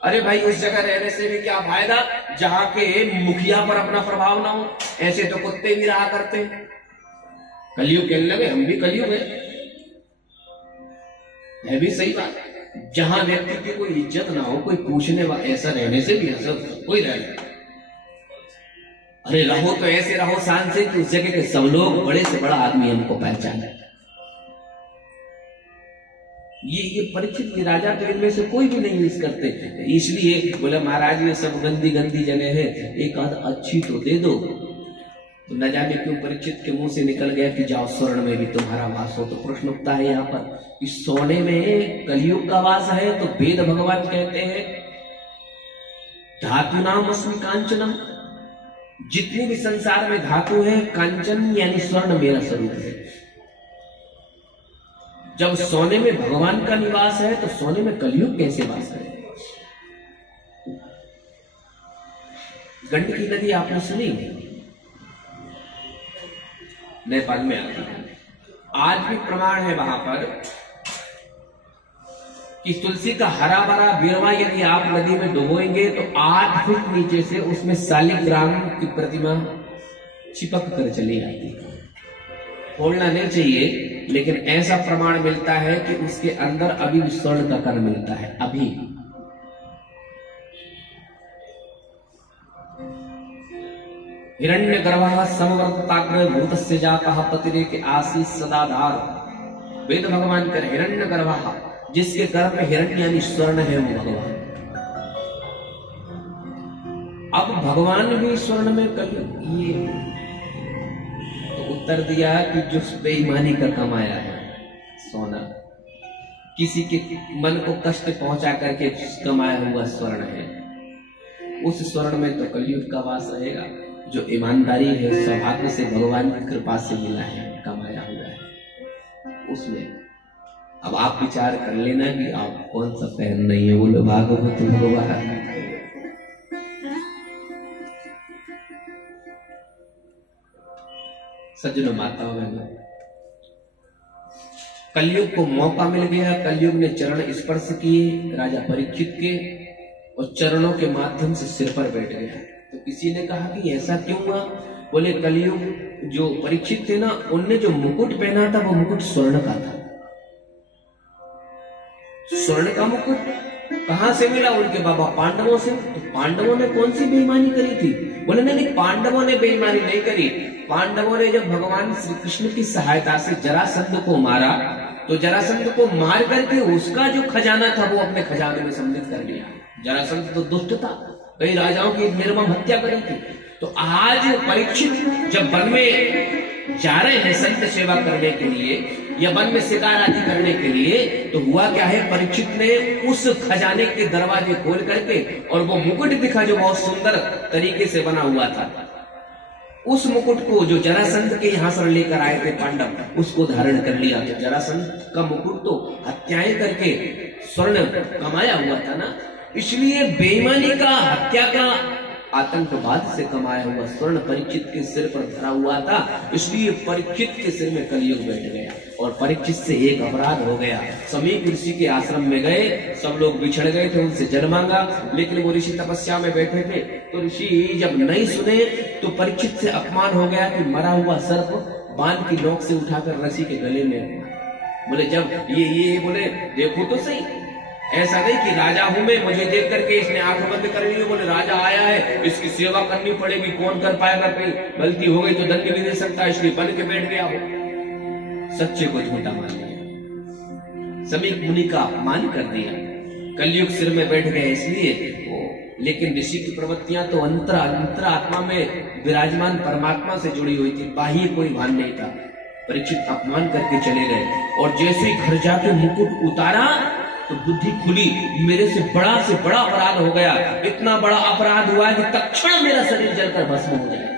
अरे भाई उस जगह रहने से भी क्या फायदा जहां के मुखिया पर अपना प्रभाव ना हो। ऐसे तो कुत्ते भी रहा करते हैं। कलयुग कहने लगे हम भी कलयुग है भी सही बात। जहां व्यक्ति की कोई इज्जत ना हो, कोई पूछने वाला, ऐसा रहने से भी कोई रहे। अरे रहो तो ऐसे रहो शान से कि उस जगह के सब लोग बड़े से बड़ा आदमी हमको पहचाने। ये परीक्षित के राजा तो इनमें से कोई भी नहीं मिस करते। इसलिए बोला महाराज ये सब गंदी गंदी जगह है, एक आध अच्छी तो दे दो। तो न जाने क्यों परीक्षित के मुंह से निकल गया कि जाओ स्वर्ण में भी तुम्हारा वास हो। तो प्रश्न उठता है यहाँ पर, इस सोने में कलयुग का वास है तो वेद भगवान कहते हैं धातु नाम अस्मि कांचनम। जितने भी संसार में धातु है, कांचन यानी स्वर्ण मेरा स्वरूप है। जब सोने में भगवान का निवास है तो सोने में कलयुग कैसे वास है? गंडकी नदी आपने सुनी, नेपाल में आती है। आज भी प्रमाण है वहां पर कि तुलसी का हरा भरा बिरवा यदि आप नदी में डुबोएंगे तो 8 फुट नीचे से उसमें शालिग्राम की प्रतिमा चिपक कर चली आती है। खोलना नहीं चाहिए, लेकिन ऐसा प्रमाण मिलता है कि उसके अंदर अभी स्वर्ण का कण मिलता है। अभी हिरण्यगर्भः समवर्ताग्र भूतस्य जातः पतिरेक आसीत् सदाधार। वेद भगवान कर हिरण्यगर्भः, जिसके गर्भ में हिरण्य यानी स्वर्ण है, वो भगवान। अब भगवान भी स्वर्ण में कल ये तो उत्तर दिया कि जो बेईमानी का कमाया है सोना, किसी के मन को कष्ट पहुंचा करके कमाया हुआ स्वर्ण है, उस स्वर्ण में तो कलयुग का वास रहेगा। जो ईमानदारी है, सौभाग्य से भगवान की कृपा से मिला है, कमाया हुआ है, उसमें अब आप विचार कर लेना कि आप कौन सा पहन नहीं है। बोलो भागवत भगवान। सज्जनों, माताओं बहनों, कलयुग को मौका मिल गया। कलयुग ने चरण स्पर्श किए राजा परीक्षित के, और चरणों के माध्यम से सिर पर बैठ गया। तो किसी ने कहा कि ऐसा क्यों हुआ? बोले कलयुग जो परीक्षित थे ना, उनने जो मुकुट पहना था वो मुकुट स्वर्ण का था। स्वर्ण का मुकुट कहां से मिला? उनके बाबा पांडवों से। तो पांडवों ने कौन सी बेईमानी करी थी? बोले नहीं, पांडवों ने बेईमानी नहीं करी। पांडवों ने जब भगवान श्री कृष्ण की सहायता से जरासंध को मारा, तो जरासंध को मार करके उसका जो खजाना था वो अपने खजाने में सम्मिलित कर लिया। जरासंध तो दुष्ट था, कई राजाओं की निर्मम हत्या करी थी। तो आज परीक्षित जब वन में जा रहे हैं संत सेवा करने के लिए या वन में शिकार आदि करने के लिए, तो हुआ क्या है, परीक्षित ने उस खजाने के दरवाजे खोल करके और वो मुकुट दिखा जो बहुत सुंदर तरीके से बना हुआ था। उस मुकुट को जो जरासंध के यहाँ से लेकर आए थे पांडव, उसको धारण कर लिया। तो जरासंध का मुकुट तो हत्याएं करके स्वर्ण कमाया हुआ था ना, इसलिए बेईमानी का, हत्या का, आतंकवाद से कमाया हुआ स्वर्ण परीक्षित के सिर पर धरा हुआ था। इसलिए परीक्षित के सिर में कलयुग बैठ गया और परीक्षित से एक अपराध हो गया। समीप ऋषि के आश्रम में गए, सब लोग बिछड़ गए थे, उनसे जल मांगा, लेकिन वो ऋषि तपस्या में बैठे थे। तो ऋषि जब नहीं सुने तो परीक्षित से अपमान हो गया कि मरा हुआ सर्प बांध की नोक से उठाकर ऋषि के गले में। बोले जब ये बोले देखो तो सही, ऐसा नहीं कि राजा हूं मैं, मुझे देख करके इसने आंख बंद कर ली। बोले राजा आया है, इसकी सेवा करनी पड़ेगी, कौन कर पाएगा? कहीं गलती हो गई तो दंड भी दे सकता है, इसलिए बन के बैठ गया हो। सच्चे को झूठा मान लिया, समीप मुनि का अपमान कर दिया, कलयुग सिर में बैठ गया इसलिए। लेकिन ऋषि की प्रवृत्तियां तो अंतर आत्मा में विराजमान परमात्मा से जुड़ी हुई थी, बाह्य कोई भान नहीं था। परीक्षित अपमान करके चले गए और जैसे ही घर जाके मुकुट उतारा तो बुद्धि खुली, मेरे से बड़ा अपराध हो गया, इतना बड़ा अपराध हुआ कि तत्क्षण मेरा शरीर जलकर भस्म हो जाए।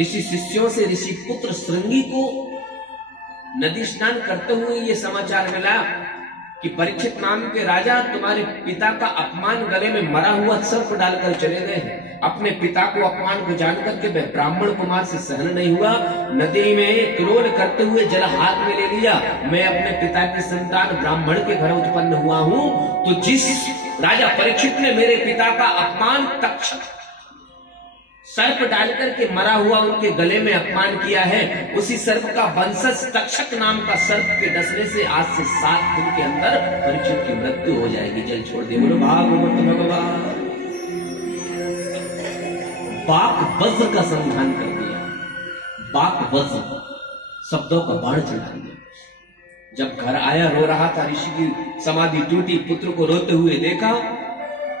ऋषि शिष्यों से ऋषि पुत्र श्रृंगी को नदी स्नान करते हुए ये समाचार मिला कि परीक्षित नाम के राजा तुम्हारे पिता का अपमान, गले में मरा हुआ सर्प डालकर चले गए हैं। अपने पिता को अपमान को जानकर के वह ब्राह्मण कुमार से सहन नहीं हुआ, नदी में क्रोध करते हुए जल हाथ में ले लिया। मैं अपने पिता की संतान ब्राह्मण के घर उत्पन्न हुआ हूं, तो जिस राजा परीक्षित ने मेरे पिता का अपमान तक्षक सर्प डालकर के मरा हुआ उनके गले में अपमान किया है, उसी सर्प का वंशज तक्षक नाम का सर्प के डसने से आज से 7 दिन के अंदर परीक्षित की मृत्यु हो जाएगी। जल छोड़ दे। बोलो भागवत भगवान। बाक वज्र का संधान कर दिया, बाक वज्र शब्दों का बाण चढ़ा दिया। जब घर आया, रो रहा था, ऋषि की समाधि टूटी, पुत्र को रोते हुए देखा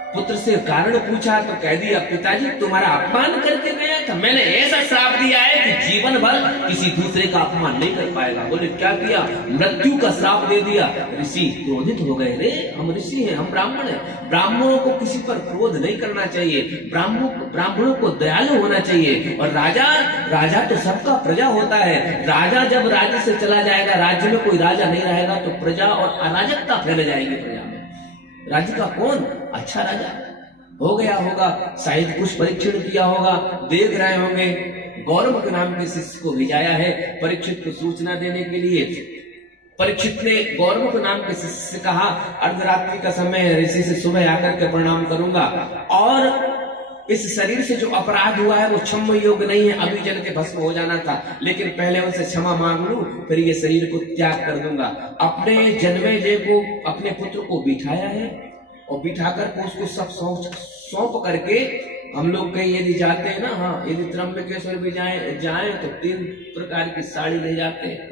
पुत्र से कारण पूछा तो कह दिया, पिताजी तुम्हारा अपमान करके गया था, मैंने ऐसा श्राप दिया है कि जीवन भर किसी दूसरे का अपमान नहीं कर पाएगा। बोले क्या किया? मृत्यु का श्राप दे दिया। ऋषि क्रोधित हो गए, रे हम ऋषि हैं, हम ब्राह्मण हैं, ब्राह्मणों को किसी पर क्रोध नहीं करना चाहिए, ब्राह्मणों को दयालु होना चाहिए। और राजा तो सबका प्रजा होता है, राजा जब राज्य से चला जाएगा, राज्य में कोई राजा नहीं रहेगा तो प्रजा और अराजकता फैल जाएगी प्रजा में। राज्य का कौन अच्छा राजा हो गया होगा, शायद कुछ परीक्षण किया होगा, देख रहे होंगे। गौरव के नाम के शिष्य को भेजाया है परीक्षित को सूचना देने के लिए। परीक्षित ने गौरव के नाम के शिष्य से कहा, अर्धरात्रि का समय ऋषि से सुबह आकर के प्रणाम करूंगा, और इस शरीर से जो अपराध हुआ है वो क्षम्य योग्य नहीं है, अभी जल के भस्म हो जाना था, लेकिन पहले उनसे क्षमा मांग लूं, फिर ये शरीर को त्याग कर दूंगा। अपने जन्मेजय को, अपने पुत्र को बिठाया है, और बिठाकर के उसको सब सौंप करके हम लोग कहीं यदि जाते हैं ना, हाँ, यदि त्रंबकेश्वर भी जाए तो 3 प्रकार की साड़ी ले जाते हैं।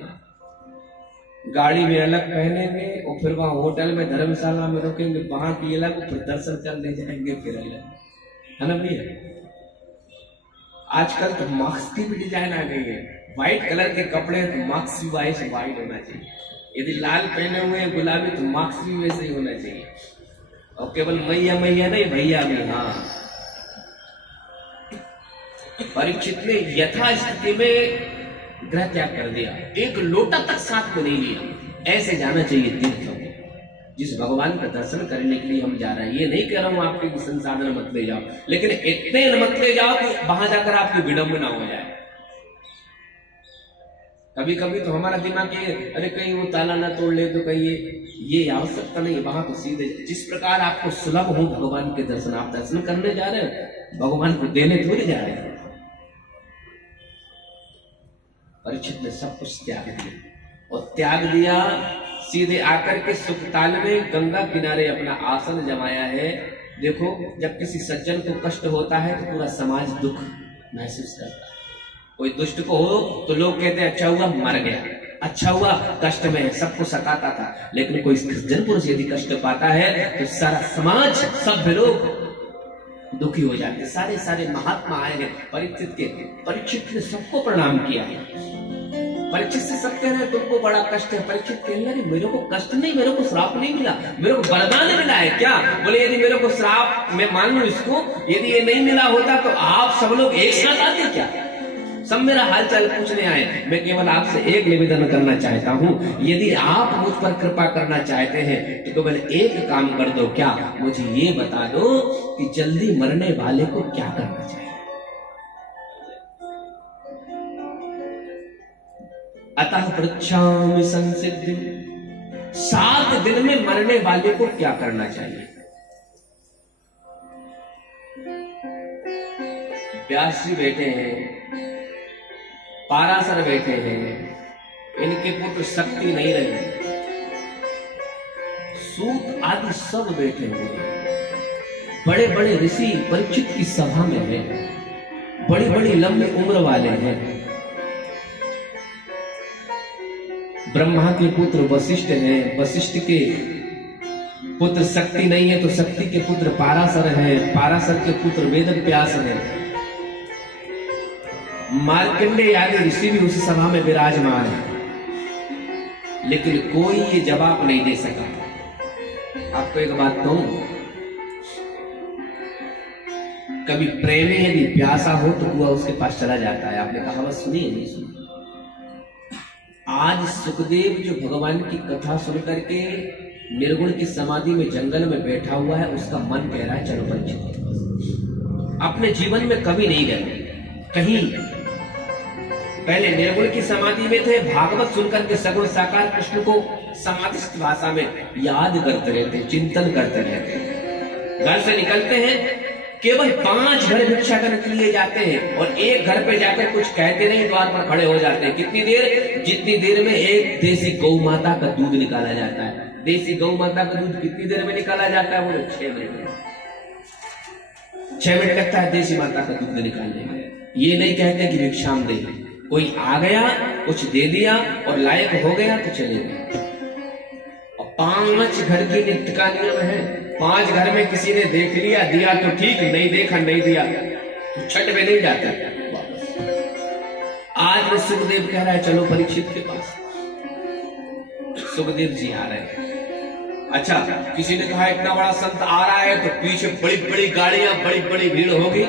गाड़ी में अलग पहनेंगे, और फिर वहां होटल में धर्मशाला में रुकेंगे, वहां की अलग, फिर दर्शन करने जाएंगे फिर अलग, है ना भैया। आजकल तो मास्क की भी डिजाइन आ गई है, व्हाइट कलर के कपड़े तो मास्क भी व्हाइट होना चाहिए, यदि लाल पहने हुए हैं गुलाबी तो मास्क भी वैसे ही होना चाहिए, और केवल मैया मैया नहीं भैया भी। हाँ, परीक्षित ने यथास्थिति में ग्रह त्याग कर दिया, एक लोटा तक साथ में नहीं लिया। ऐसे जाना चाहिए तीर्थों में, जिस भगवान का दर्शन करने के लिए हम जा रहे हैं। ये नहीं कह रहा हूं आपके संसाधन मत ले जाओ, लेकिन इतने मत ले जाओ कि वहां जाकर आपकी विडंबना हो जाए। कभी कभी तो हमारा दिमाग ये, अरे कहीं वो ताला ना तोड़ ले तो कहीं ये आवश्यकता नहीं, वहां तो सीधे जिस प्रकार आपको सुलभ हो भगवान के दर्शन, आप दर्शन करने जा रहे हो, भगवान को देने थोड़ी जा रहे हैं। परीक्षित ने सब कुछ त्याग दिया, और त्याग दिया सीधे आकर के सुखताल में गंगा किनारे अपना आसन जमाया है। देखो, जब किसी सज्जन को कष्ट होता है तो पूरा समाज दुख महसूस करता है। कोई दुष्ट को हो तो लोग कहते हैं अच्छा हुआ मर गया, अच्छा हुआ कष्ट में सबको सताता था, लेकिन कोई सज्जन पुरुष यदि कष्ट पाता है तो सारा समाज, सभ्य लोग दुखी हो जाते। सारे महात्मा आए हैं परीक्षित ने सबको प्रणाम किया है। परीक्षित से सब कह रहे हैं तुमको बड़ा कष्ट है। परीक्षित कहने लगे मेरे को कष्ट नहीं, मेरे को श्राप नहीं मिला, मेरे को वरदान मिला है। क्या? बोले यदि मेरे को श्राप, मैं मान लूं इसको, यदि ये नहीं मिला होता तो आप सब लोग एक साथ आते क्या? सब मेरा हालचाल पूछने आए। मैं केवल आपसे एक निवेदन करना चाहता हूँ, यदि आप मुझ पर कृपा करना चाहते हैं तो केवल एक काम कर दो। क्या? मुझे ये बता दो कि जल्दी मरने वाले को क्या करना चाहिए। अतः पृच्छामि संसिद्धिं, 7 दिन में मरने वाले को क्या करना चाहिए। व्यास जी बैठे हैं, पाराशर बैठे हैं, इनके पुत्र शक्ति नहीं रहे, सूत आदि सब बैठे हुए, बड़े बड़े ऋषि परीक्षित की सभा में हैं, बड़ी बड़ी लंबी उम्र वाले हैं। ब्रह्मा के पुत्र वशिष्ठ हैं, वशिष्ठ के पुत्र शक्ति नहीं है तो शक्ति के पुत्र पाराशर हैं, पाराशर के पुत्र वेदव्यास हैं, मार्कंडेय आदि ऋषि भी उस सभा में विराजमान है, लेकिन कोई ये जवाब नहीं दे सका। आपको एक बात कहूं, कभी प्रेमी यदि प्यासा हो तो कुआं उसके पास चला जाता है। आपने कहावत सुनी है? नहीं सुनी? आज सुखदेव जो भगवान की कथा सुनकर के निर्गुण की समाधि में जंगल में बैठा हुआ है, उसका मन कह रहा है चलो परीक्षित। अपने जीवन में कभी नहीं गए कहीं, पहले निर्गुण की समाधि में थे, भागवत सुनकर के सगुण साकार कृष्ण को समाधिस्थ भाषा में याद करते रहते, चिंतन करते रहते। घर से निकलते हैं, केवल 5 घर भिक्षा करने के लिए जाते हैं, और एक घर पे जाकर कुछ कहते नहीं, द्वार पर खड़े हो जाते हैं। कितनी देर? जितनी देर में एक देसी गौ माता का दूध निकाला जाता है। देसी गौ माता का दूध कितनी देर में निकाला जाता है? वो 6 मिनट, 6 मिनट लगता है देसी माता का दूध निकालने में। ये नहीं कहते कि भिक्षाम दे, कोई आ गया कुछ दे दिया और लायक हो गया तो चले गए। और 5 घर की नित्य का नियम है। 5 घर में किसी ने देख लिया, दिया तो ठीक, नहीं देखा नहीं दिया तो छठ में नहीं जाता वापस। आज में सुखदेव कह रहा है चलो परीक्षित के पास। सुखदेव जी आ रहे हैं। अच्छा, किसी ने कहा इतना बड़ा संत आ रहा है तो पीछे बड़ी बड़ी गाड़ियां, बड़ी बड़ी भीड़ होगी।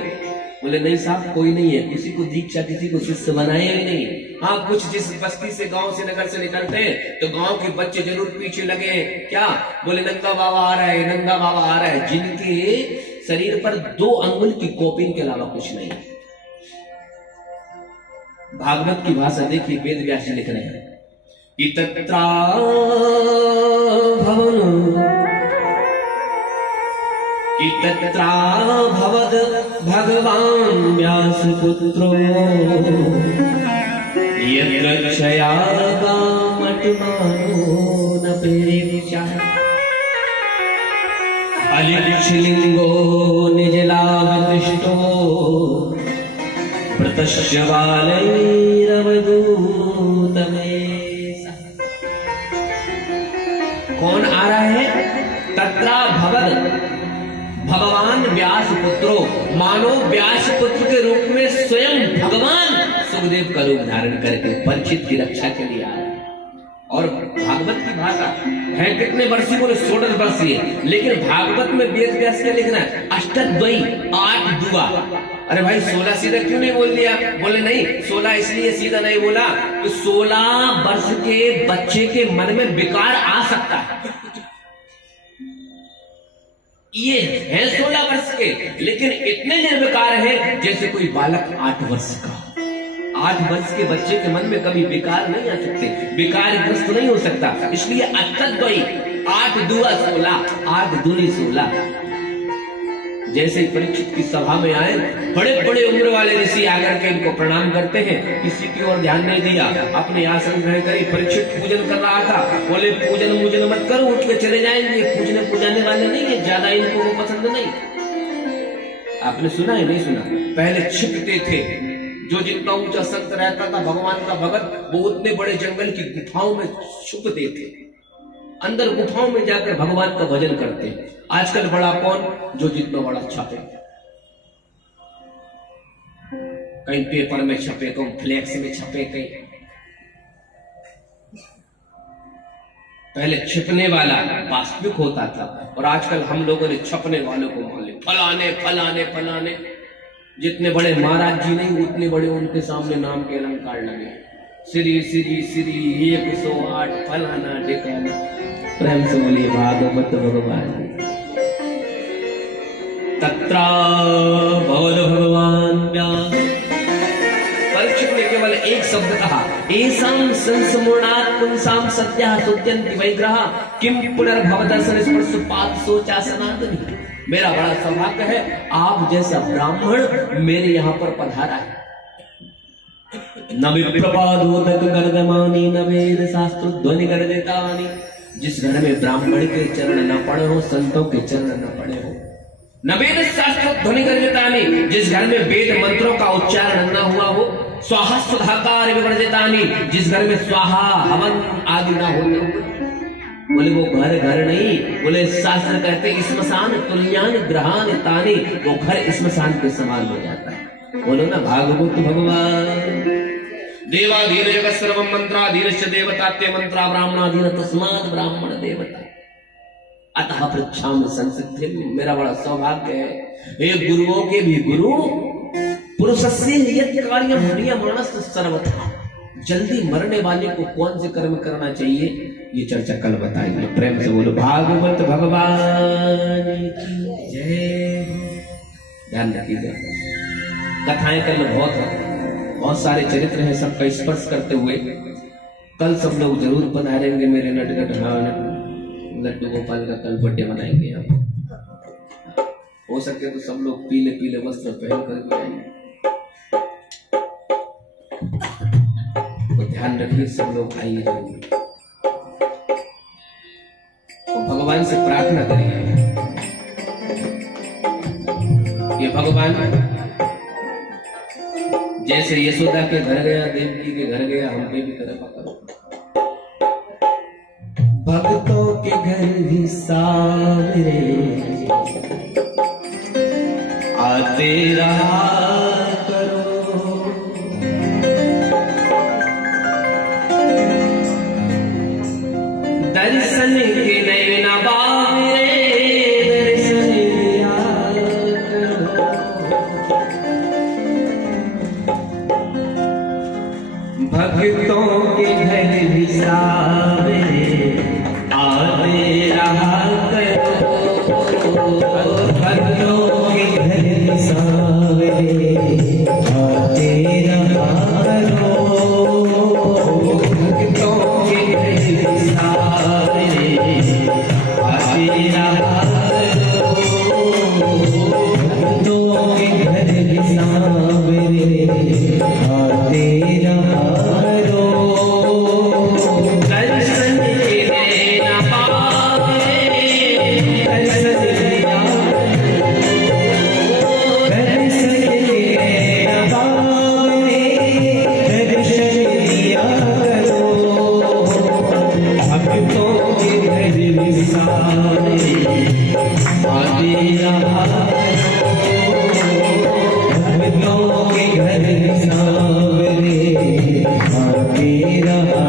बोले नहीं साहब, कोई नहीं है, किसी को दीक्षा, किसी को शिष्य बनाए ही नहीं। हाँ, कुछ जिस बस्ती से, गांव से, नगर से निकलते हैं तो गांव के बच्चे जरूर पीछे लगे हैं। क्या बोले? नंगा बाबा आ रहा है, नंगा बाबा आ रहा है, जिनके शरीर पर 2 अंगुल की कोपिन के अलावा कुछ नहीं। भागवत की भाषा देखिए, वेद व्यास जी लिख रहे हैं, इतत्रा भवन इतत्रा भवद भगवान व्यासपुत्रो यत्र क्षयागामटमानो न पेक्षा अलिक्षलिंगो निजलाभकृष्टो प्रतश्य बालैरवधूतमेषः। कौन आ रहा है? तत्रा भवद भगवान व्यास पुत्रो, मानो व्यास पुत्र के रूप में स्वयं भगवान सुखदेव का रूप धारण करके परीक्षित की रक्षा के लिए आए। और भागवत की भाषा है कितने वर्षीय? बोले 16 वर्षीय। लेकिन भागवत में वेद व्यास क्या लिखना है? अष्टद्वयी, 8 दुआ। अरे भाई 16 सीधा क्यों नहीं बोल दिया? बोले नहीं, 16 इसलिए सीधा नहीं बोला कि 16 वर्ष के बच्चे के मन में विकार आ सकता है। ये है 16 वर्ष के, लेकिन इतने निर्विकार है जैसे कोई बालक 8 वर्ष का। 8 वर्ष के बच्चे के मन में कभी विकार नहीं आ सकते, विकारग्रस्त नहीं हो सकता। इसलिए अष्टद्वयी, 8 दुआ 16, 8 दूनी 16। जैसे ही परीक्षित की सभा में आए, बड़े बड़े उम्र वाले ऋषि आकर के इनको प्रणाम करते हैं। किसी की ओर ध्यान नहीं दिया, अपने आसन ग्रहण करी। परीक्षित पूजन कर रहा था, बोले पूजन मत करो, उठ के चले जाएंगे, पूजने पूजाने वाले नहीं है, ज्यादा इनको वो पसंद नहीं। आपने सुना है? नहीं सुना? पहले छिपते थे। जो जितना ऊंचा संत रहता था, भगवान का भगत, वो उतने बड़े जंगल की गुफाओं में छुपते थे, अंदर गुफाओं में जाकर भगवान का भजन करते हैं। आजकल बड़ा कौन? जो जितना बड़ा छपे, कहीं पेपर में छपे, कहीं फ्लेक्स में छपे, कहीं। पहले छिपने वाला वास्तविक होता था, और आजकल हम लोगों ने छपने वालों को मान लिया। फलाने फलाने फलाने, जितने बड़े महाराज जी नहीं उतने बड़े उनके सामने नाम के अलंकार लगे। श्री श्री श्री 108 फलाना ढिकाना। प्रेम से बोलिए भागवत भगवान। तत्रा भवद भगवान व्यास। परीक्षित ने केवल एक शब्द कहा, एसाम संसमूर्णात् पुंसाम सत्याः सुत्यन्ति वैग्रहा किम पुनर्भवदर्शन स्पर्श पात सोचासनादनि। मेरा बड़ा सौभाग्य है, आप जैसा ब्राह्मण मेरे यहाँ पर पधारा है। न विप्रपादोदक गर्दमानी न वेद शास्त्र ध्वनि गर्दितानि। जिस घर में ब्राह्मण के चरण न पड़े हो, संतों के चरण न पड़े हो। न वेद शास्त्र ध्वनि गर्दितानि, जिस घर में वेद मंत्रों का उच्चारण न हुआ हो। स्वाहा सुधाकार विवर्जितानि, जिस घर में स्वाहा हवन आदि न हो। बोले वो घर घर नहीं, बोले शास्त्र कहते स्मशान तुल्यान ग्रहान तानि, वो घर स्मशान के समान हो जाता है। बोलो ना भागवत भगवान। देवाधीन जगत सर्वं मंत्राधीनश्च देवतात्य मंत्रा ब्राह्मणाधीन तस्मात् ब्राह्मण देवता। अतः पृच्छामि संसिद्धिं। मेरा बड़ा सौभाग्य है, एक गुरुओं के भी गुरु। पुरुषस्य यत् कार्यं ह्रियमाणस्य सर्वथा। जल्दी मरने वाले को कौन से कर्म करना चाहिए, ये चर्चा कल बताएंगे। प्रेम से बोलो भागवत भगवान की जय। ध्यान रखिएगा, कथाएं कल बहुत सारे चरित्र हैं, सबका स्पर्श करते हुए कल सब लोग जरूर पधारेंगे। मेरे नटखट लड्डू गोपाल का कल बर्थडे मनाएंगे। हम हो सके तो सब लोग पीले पीले वस्त्र पहन करके आएंगे। तो ध्यान रखिए, सब लोग आइए जरूर। तो भगवान से प्रार्थना करिए, ये भगवान जैसे यशोदा के घर गया, देवकी के घर गया, हम पे भी कृपा करो। भक्तों के सावरे आते रहा करो। दर्शन के नैना बावरे दर्शन दिया करो। भक्तों के घर भी सावरे आते रहा करो। भक्तों के घर भी सावरे आते रहा करो। भक्तों के घर भी सावरे आते रहा करो। भक्तों के घर भी सावरे आते रहा करो। दर्शन के नैना बावरे दर्शन दिया दर्शन के नैना बावरे दर्शन दिया करो। भक्तों के घर भी सावरे आते रहा करो। भक्तों के घर भी सावरे आते रहा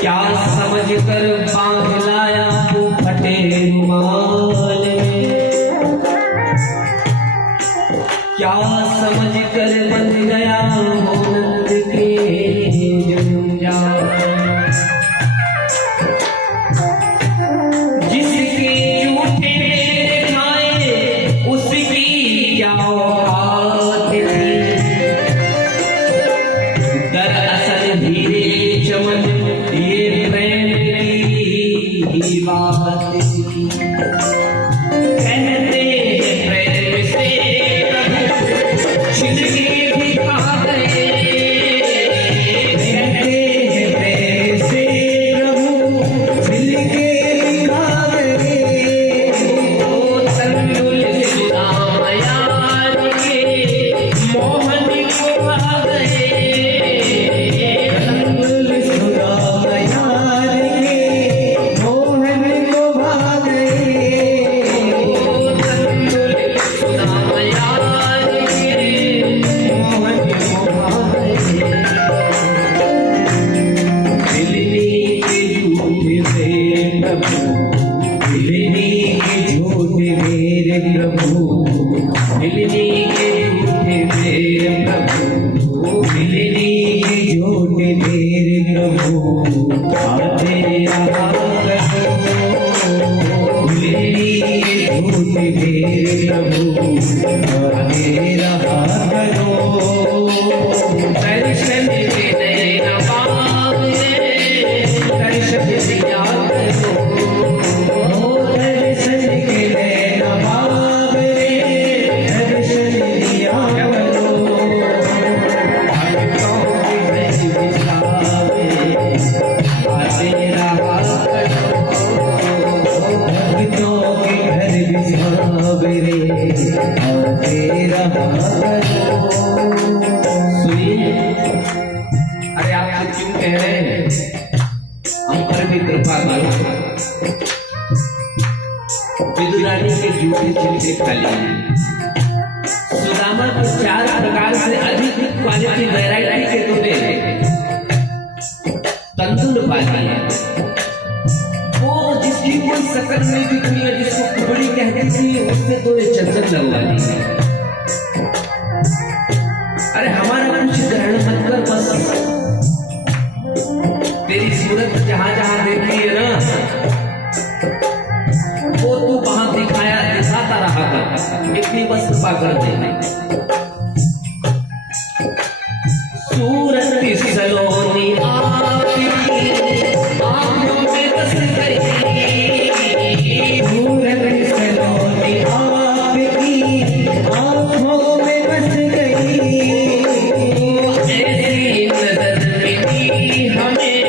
क्या समझ कर बांध लाया तू फटे रुमाल में। क्या समझ कर बंध गया मोहब्बत के जंजाल। जिसके झूठे मेरे खाए उसकी क्या औकात थी। दरअसल धीरे चमन ये प्रेम की बात थी। कहते प्रेम से प्रभु छिलके भी खा गए। कहते प्रेम से प्रभु छिलके भी खा गए। ओ तंदुल सुदाम यार के मोहन को आ गए। तंदुल सुदाम यार के मोहन को भाग गए। तंदुल सुदाम यार के मोहन को भाग गए। दिल्ली के झूठे मेरे प्रभु दिल्ली के झूठे मेरे प्रभु दिल्ली के झूठे मेरे प्रभु दिल्ली के झूठे मेरे प्रभु आते रहा करो। दिल्ली के झूठे मेरे प्रभु आते रहा करो। दर्शन के नैना बावरे दर्शन दिया करो। दर्शन के नैना बावरे दर्शन दिया करो। भक्तों के घर भी सावरे आते रहा करो। विदुरानी के जूठे छिलके खा लिए। सुदामा को 4 प्रकार से अधिक क्वालिटी वैरायटी के तूने तंदूर पा लिए। वो जिसकी कोई शकल नहीं दिखती है, जिसको कुबड़ी कहती थी, उससे तो ये चंचल लगवा ली। अरे हमारा कुछ ग्रहण मत कर, बस तेरी सूरत जहां जहां देखती है ना, वो तू वहां दिखाता रहा था, इतनी बस कृपा कर दे। सूरत की सलोनी आपकी आंखों में बस गई, सूरत की सलोनी आपकी आंखों में बस गई। ऐसी नजर मिली हमें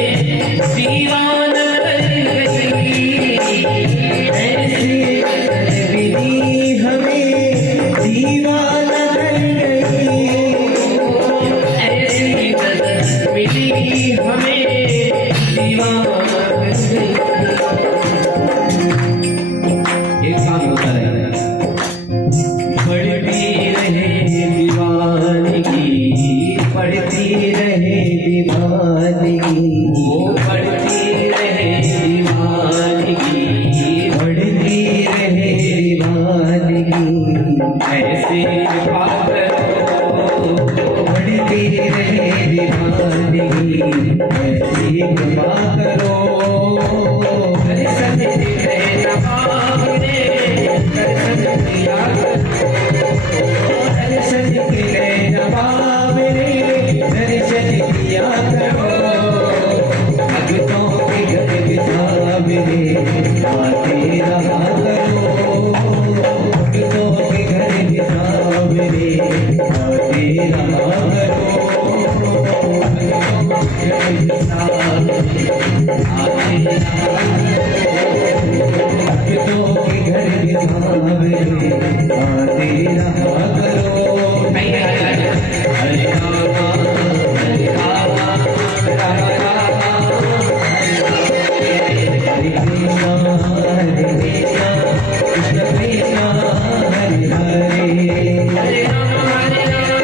दीवाना कर गई, ऐसी नजर मिली हमें दीवाना कर गई, ऐसी नजर मिली हमें दीवाना कर गई। एक काम होता है, बढ़ती रहे दीवानगी, बढ़ती रहे दीवानगी, वो बढ़ती रहे दीवानगी, बढ़ती रहे दीवानगी। ऐसे कृपा करो, बढ़ती रहे दीवानगी, ऐसी कृपा करो। दर्शन दिखे नवाब ने, दर्शन दिया करो, दर्शन दिखे नवाब ने, दर्शन दिया करो। भक्तों के घर बिठा मेरे आते रहा करो, भक्तों के घर बिठा मेरे आते रहा करो, भक्तों के घर बिठा आते रहा करो, भक्तों के घर बिठा मेरे आते रहा करो। हरे रामा हरे रामा रामा रामा हरे कृष्णा हरे कृष्णा कृष्ण कृष्णा हरे हरे, हरे राम हरे राम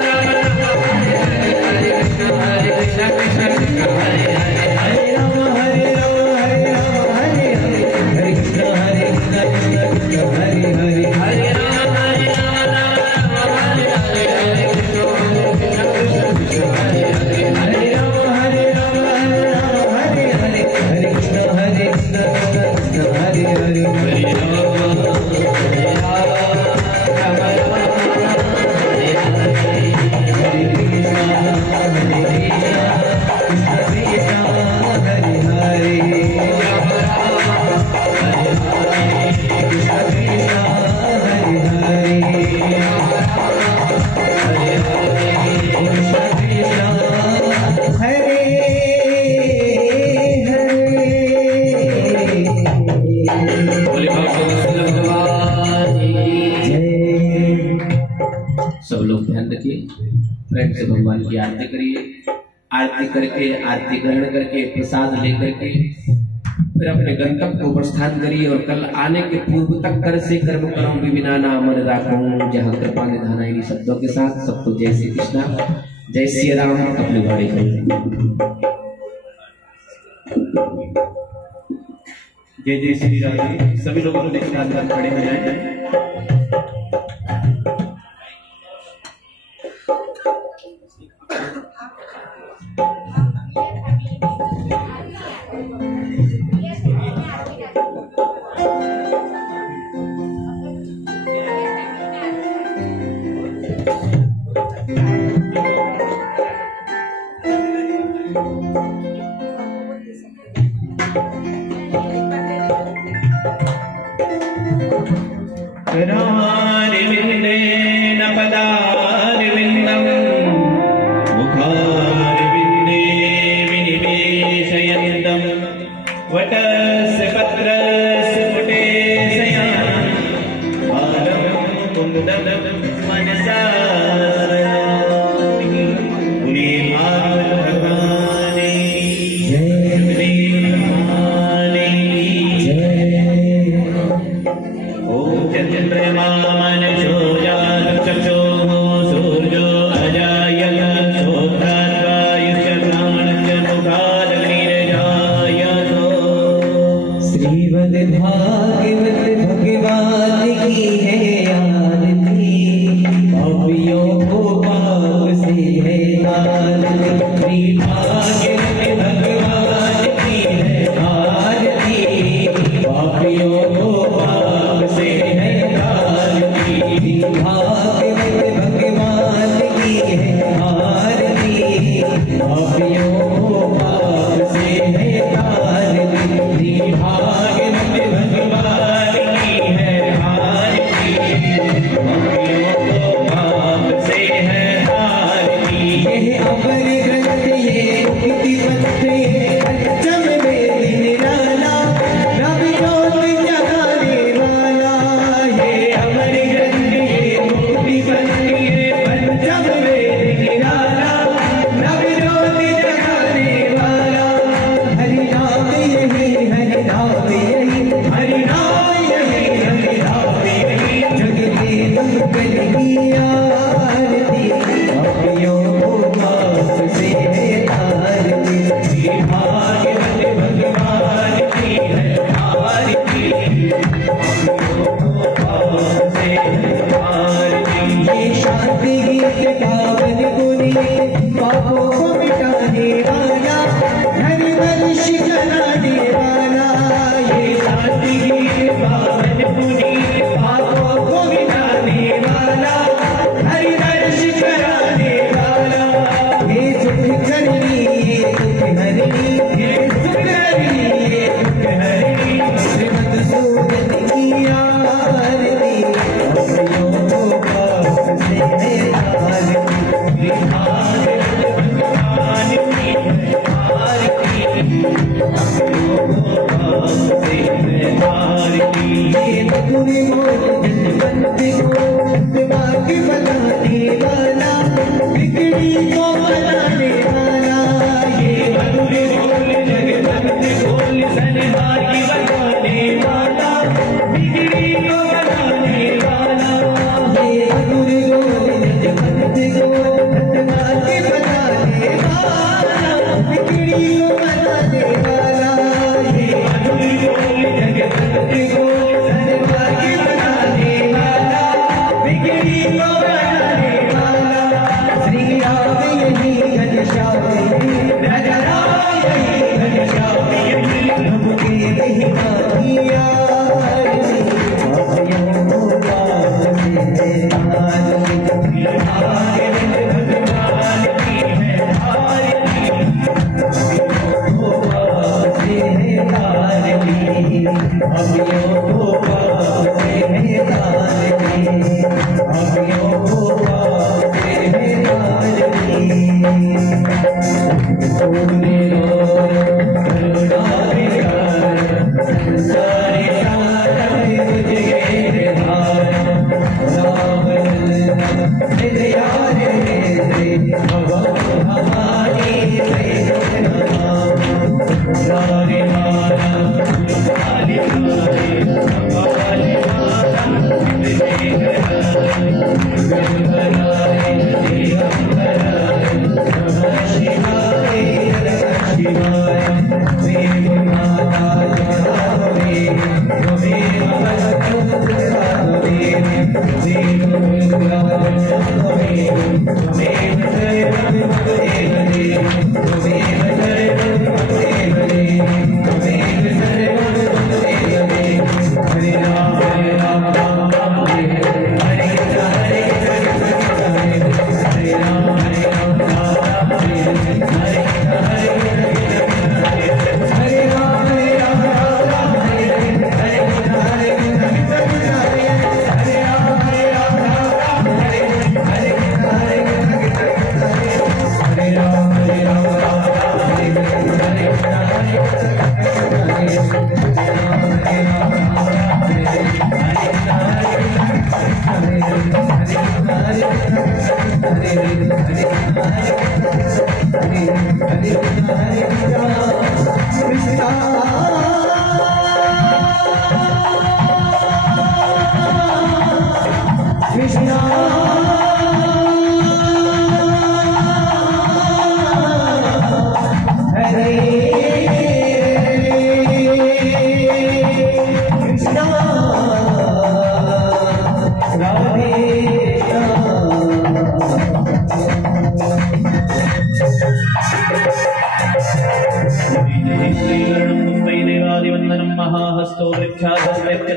हरे कृष्णा कृष्ण कृष्ण हरे हरे, हरे राम हरे राम हरे राम हरे हरे, हरे कृष्णा कृष्ण कृष्ण हरे हरे, हरे राम हरे राम हरे हरे, कृष्ण कृष्ण हरे हरे, हरे राम हरे राम हरे हरे, हरे कृष्ण कृष्ण कृष्ण हरे हरे, हरे राम हरे राम राम राम हरे हरे, हरे कृष्ण हरे कृष्ण कृष्ण कृष्ण हरे हरे, राम राम हरे हरे, कृष्ण कृष्ण हरे हरे, राम राम हरे हरे, कृष्ण कृष्ण हरे हरे। बोले भगवान की जय। सब लोग ध्यान रखिए, प्रेम से भगवान की आरती करिए। आरती करके, आरती ग्रहण करके, प्रसाद लेकर के फिर अपने गंतव्य को प्रस्थान करिए। और कल आने के पूर्व तक कर से कर्म करो विबिना नाम राखूं, जहाँ कृपा निधाना इन शब्दों के साथ सबको जय श्री कृष्णा, जय श्री राम। अपने घोड़े को जय जय श्री राम। सभी लोग अपने साथ खड़े हो जाएं। करारविन्देन पदारविन्दं मुखारविन्दे विनिवेशयन्तं वटस्य पत्रस्य पुटे शयानं बालं कुन्दं मनसा स्मरामि। पुने भगवान् जय, भगवान् जय। चंद्रमा मनसोजा चक्षुः सूर्यो अजायत श्रोत्राद्वायुश्च प्राणश्च मुखादग्निर्जायतो। श्रीमद् भागवत भगवान की है आरती, पापियों को पाप से है आरती। श्री भागवत भगवान की है आरती, पापियों को पाप से है आरती। श्री भागवत भगवान की है आरती, पापियों को पाप से है आरती। श्री भागवत भगवान की है आरती, पापियों को पाप से है आरती। यह अमर ग्रंथ ये मुक्ति पंथ ये पंचम वेद निराला, नवजोत जगाने वाला। ये अमर ग्रंथ ये मुक्ति पंथ ये पंचम वेद निराला, नवजोत जगाने वाला। हरि नाम यही, हरि नाम यही, हरि नाम यही, हरि नाम यही। जग के मंगल की आरती, पापियों को पाप से है आरती। श्री भागवत भगवान की है आरती, पापियों को पाप से है आरती। ये शांति गीत पावन गुनी, पापों को मिटाने वाला, हरि वर्ष कराने वाला। ये शांति गीत पावन गुनी, पापों को मिटाने वाला, हरि वर्ष कराने वाला। ये सुख करनी, ये दुख हरनी, ये सुख हरनी, ये दुख हरनी। श्री मधुसूदन की आरती, पापियों को पाप से है आरती। श्री भागवत भगवान की है आरती, पापियों को पाप से है आरती। ये मधुर मोर जनमत को दिमाग बनाने वाला, बिगड़ी को बनाने वाला। ये मधुर बोल जगमत बोल सनभागी बनाने वाला, बिगड़ी को बनाने वाला। ये मधुर बोल जगमत बोल सनभागी बनाने वाला, बिगड़ी को बनाने वाला। ये मधुर बोल जगमत बोल सनभागी बनाने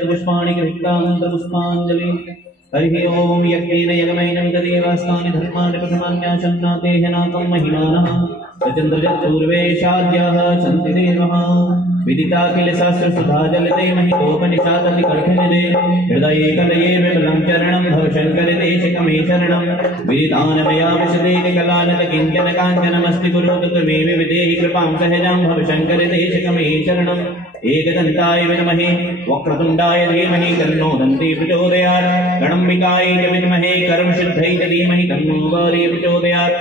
पुष्पाणि गृहीतानंतर पुष्पांजलि। हरि ओम यज्ञेन यज्ञमैनं तदेवास्तानि धर्माणि प्रथमान्यासन्नाते ह्यनाकं महिमानः सचन्द्रजत्पूर्वेशाद्याः सन्ति देवः विदिता किल शास्त्र सुधा जलते महितोपनिषादति कठिनदे हृदये कलये विमलं चरणं भवशङ्कर देशिकमे शरणं विदितान् मया विशदेति कलानत किञ्चन काञ्चनमस्ति गुरु तत्त्वमेव विदेहि कृपां सहजां भवशङ्कर देशिकमे शरणम् एकदन्ताय विद्महे वक्रतुण्डाय धीमहि तन्नो दन्ती प्रचोदयात् गणम्बिकायै च विद्महे कर्मसिद्ध्यै च धीमहि तन्नो वारी प्रचोदयात्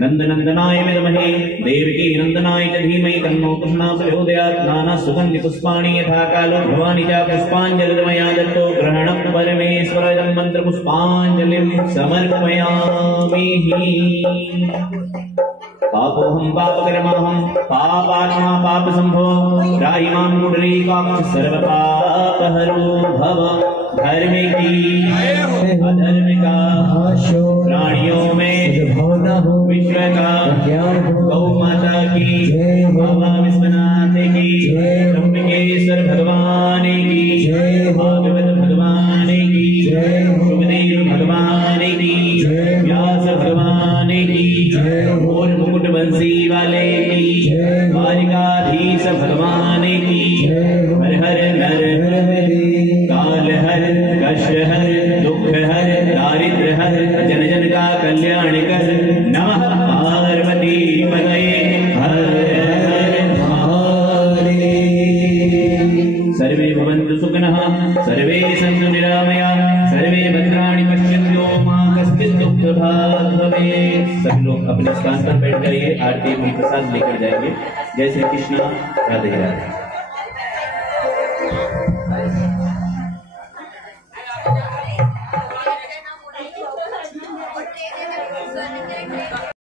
नन्दनन्दनाय विद्महे देवकी नन्दनाय च धीमहि तन्नो कृष्णा प्रचोदयात् नाना सुगन्धि पुष्पाणि यथा कालो भवानि च पुष्पाञ्जलिर्मया दत्तो ग्रहणं परमेश्वरं मन्त्र पुष्पाञ्जलिं समर्पयामि। पापोऽहं पापकर्माहं पापात्मा पापसम्भो त्राहि मां पुण्डरीकाक्ष सर्वपापहरो भव। धर्म की अधर्म का प्राणियों में विश्व का गौ माता की बाबा विश्वनाथ की त्र्यंबकेश्वर भगवान की भागवत भगवान की सुखदेव भगवान की व्यास भगवान की और मुकुट बंसी वाले की द्वारिकाधीश भगवान की हर हर नर काल हर कष हर दुख हर दारिद्र हर जन जन का कल्याण कर। नमः पार्वती पतये हर हर महादेव। सर्वे भवन्तु सुखिनः सर्वे सन्तु निरामया सर्वे भद्राणि पश्यन्तु मा कश्चित् दुःखभाग् भवेत्। सब लोग अपने स्थान पर बैठ कर ये आरती में प्रसाद लेकर जाएंगे। जय श्री कृष्ण, राधे राधे।